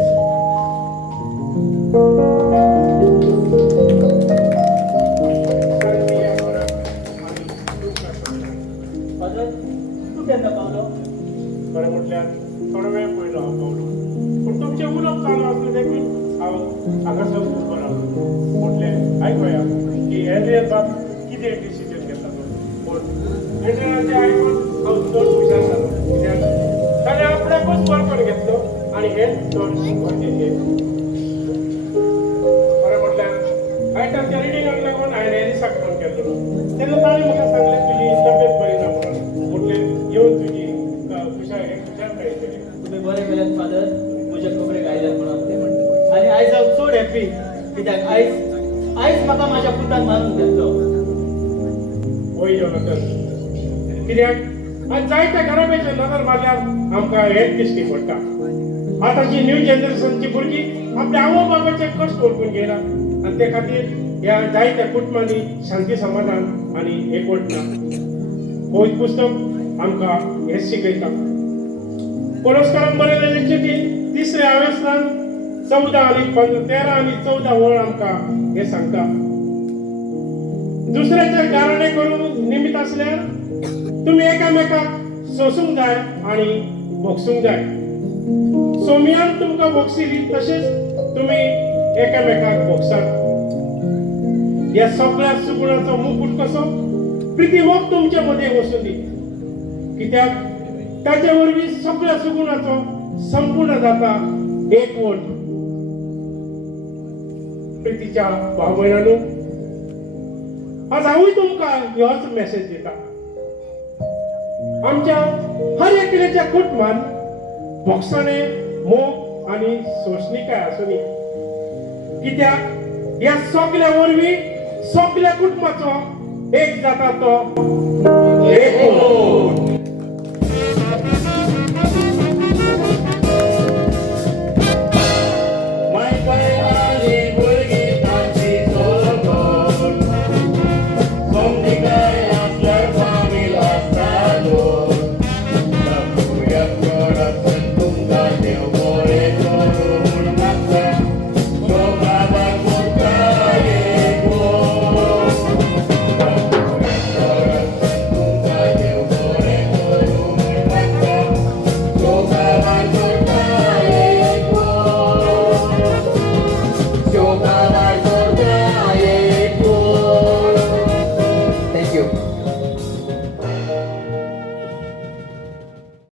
फादर तूं केन्ना पावलो खरें म्हटल्यार थोडो वेळ पयलो हांव पावलो पूण तुमचें उलोवप चालू आसलें देखून हांव हांगासर उबो रावलो म्हटलें आयकया की एड्रियन बाब कितें डिसिजन घेता तो पूण एड्रियनाचें आयकून हांव चड हुशार जालो कित्याक ताणें आपल्याकूच बळकण घेतलो आनी आणि हे चड गरजेचें. खरें म्हटल्यार आयटारच्या रिडिंगाक लागून हांवें एलिसाक फोन केल्लो. तेन्ना ताणें म्हाका सांगलें तुजी तब्येत बरी ना म्हणून. म्हटलें येवन तुजी कुशाळकाय केली. तुम्ही बरे केल्यात फादर, तुझे कपडे घायल्यात म्हणून. आणि आयज हांव चड हॅप्पी कित्याक आयज म्हाका म्हाज्या पुतान मारून घेतलो. वय जोनाथन, कित्याक आज जायत्या घराब्याचे नजर मारल्यार आमकां हेच दिश्टी पडटा. आतांची न्यू जनरेशनची भुरगीं आपल्या आवय बापाचे कश्ट ओळखून घेयना आनी ते खातीर ह्या जायत्या कुटुंबांनी शांती समाधान आनी एकवट ना. हो पुस्तक आमकां हेच शिकयता. परोस्कारान बरयलेली चिठी 3ऱ्या अवेस्तान 13 आनी 14 वळ आमकां हे सांगता. दुसऱ्याचे गाराणे करून निमित असल्यार तुम्ही एकामेकाक सोसूंक जाय आणि भोगसूंक जाय. सोमयान तुमकां भोगसिली तशेंच तुमी एकामेकाक भोगसात. ह्या सगळ्या सुगुणाचो मुकुट कसो प्रिती मोग तुमचे मदीं वचूं दी. कित्याक ताचे वरवीं सगळ्या सुगुणाचो संपूर्ण जाता एकवट. प्रितीच्या भाव भयणांनो, आज हांवूय तुमकां ह्योच मेसेज दिता. आमच्या हर एकल्याच्या कुटुंबान भोगसाणें मोग आनी सोंसणीकाय आसूंदी. कित्याक ह्या सगळ्या वरवीं सगळ्या कुटुंबाचो एक जाता तो एकवट.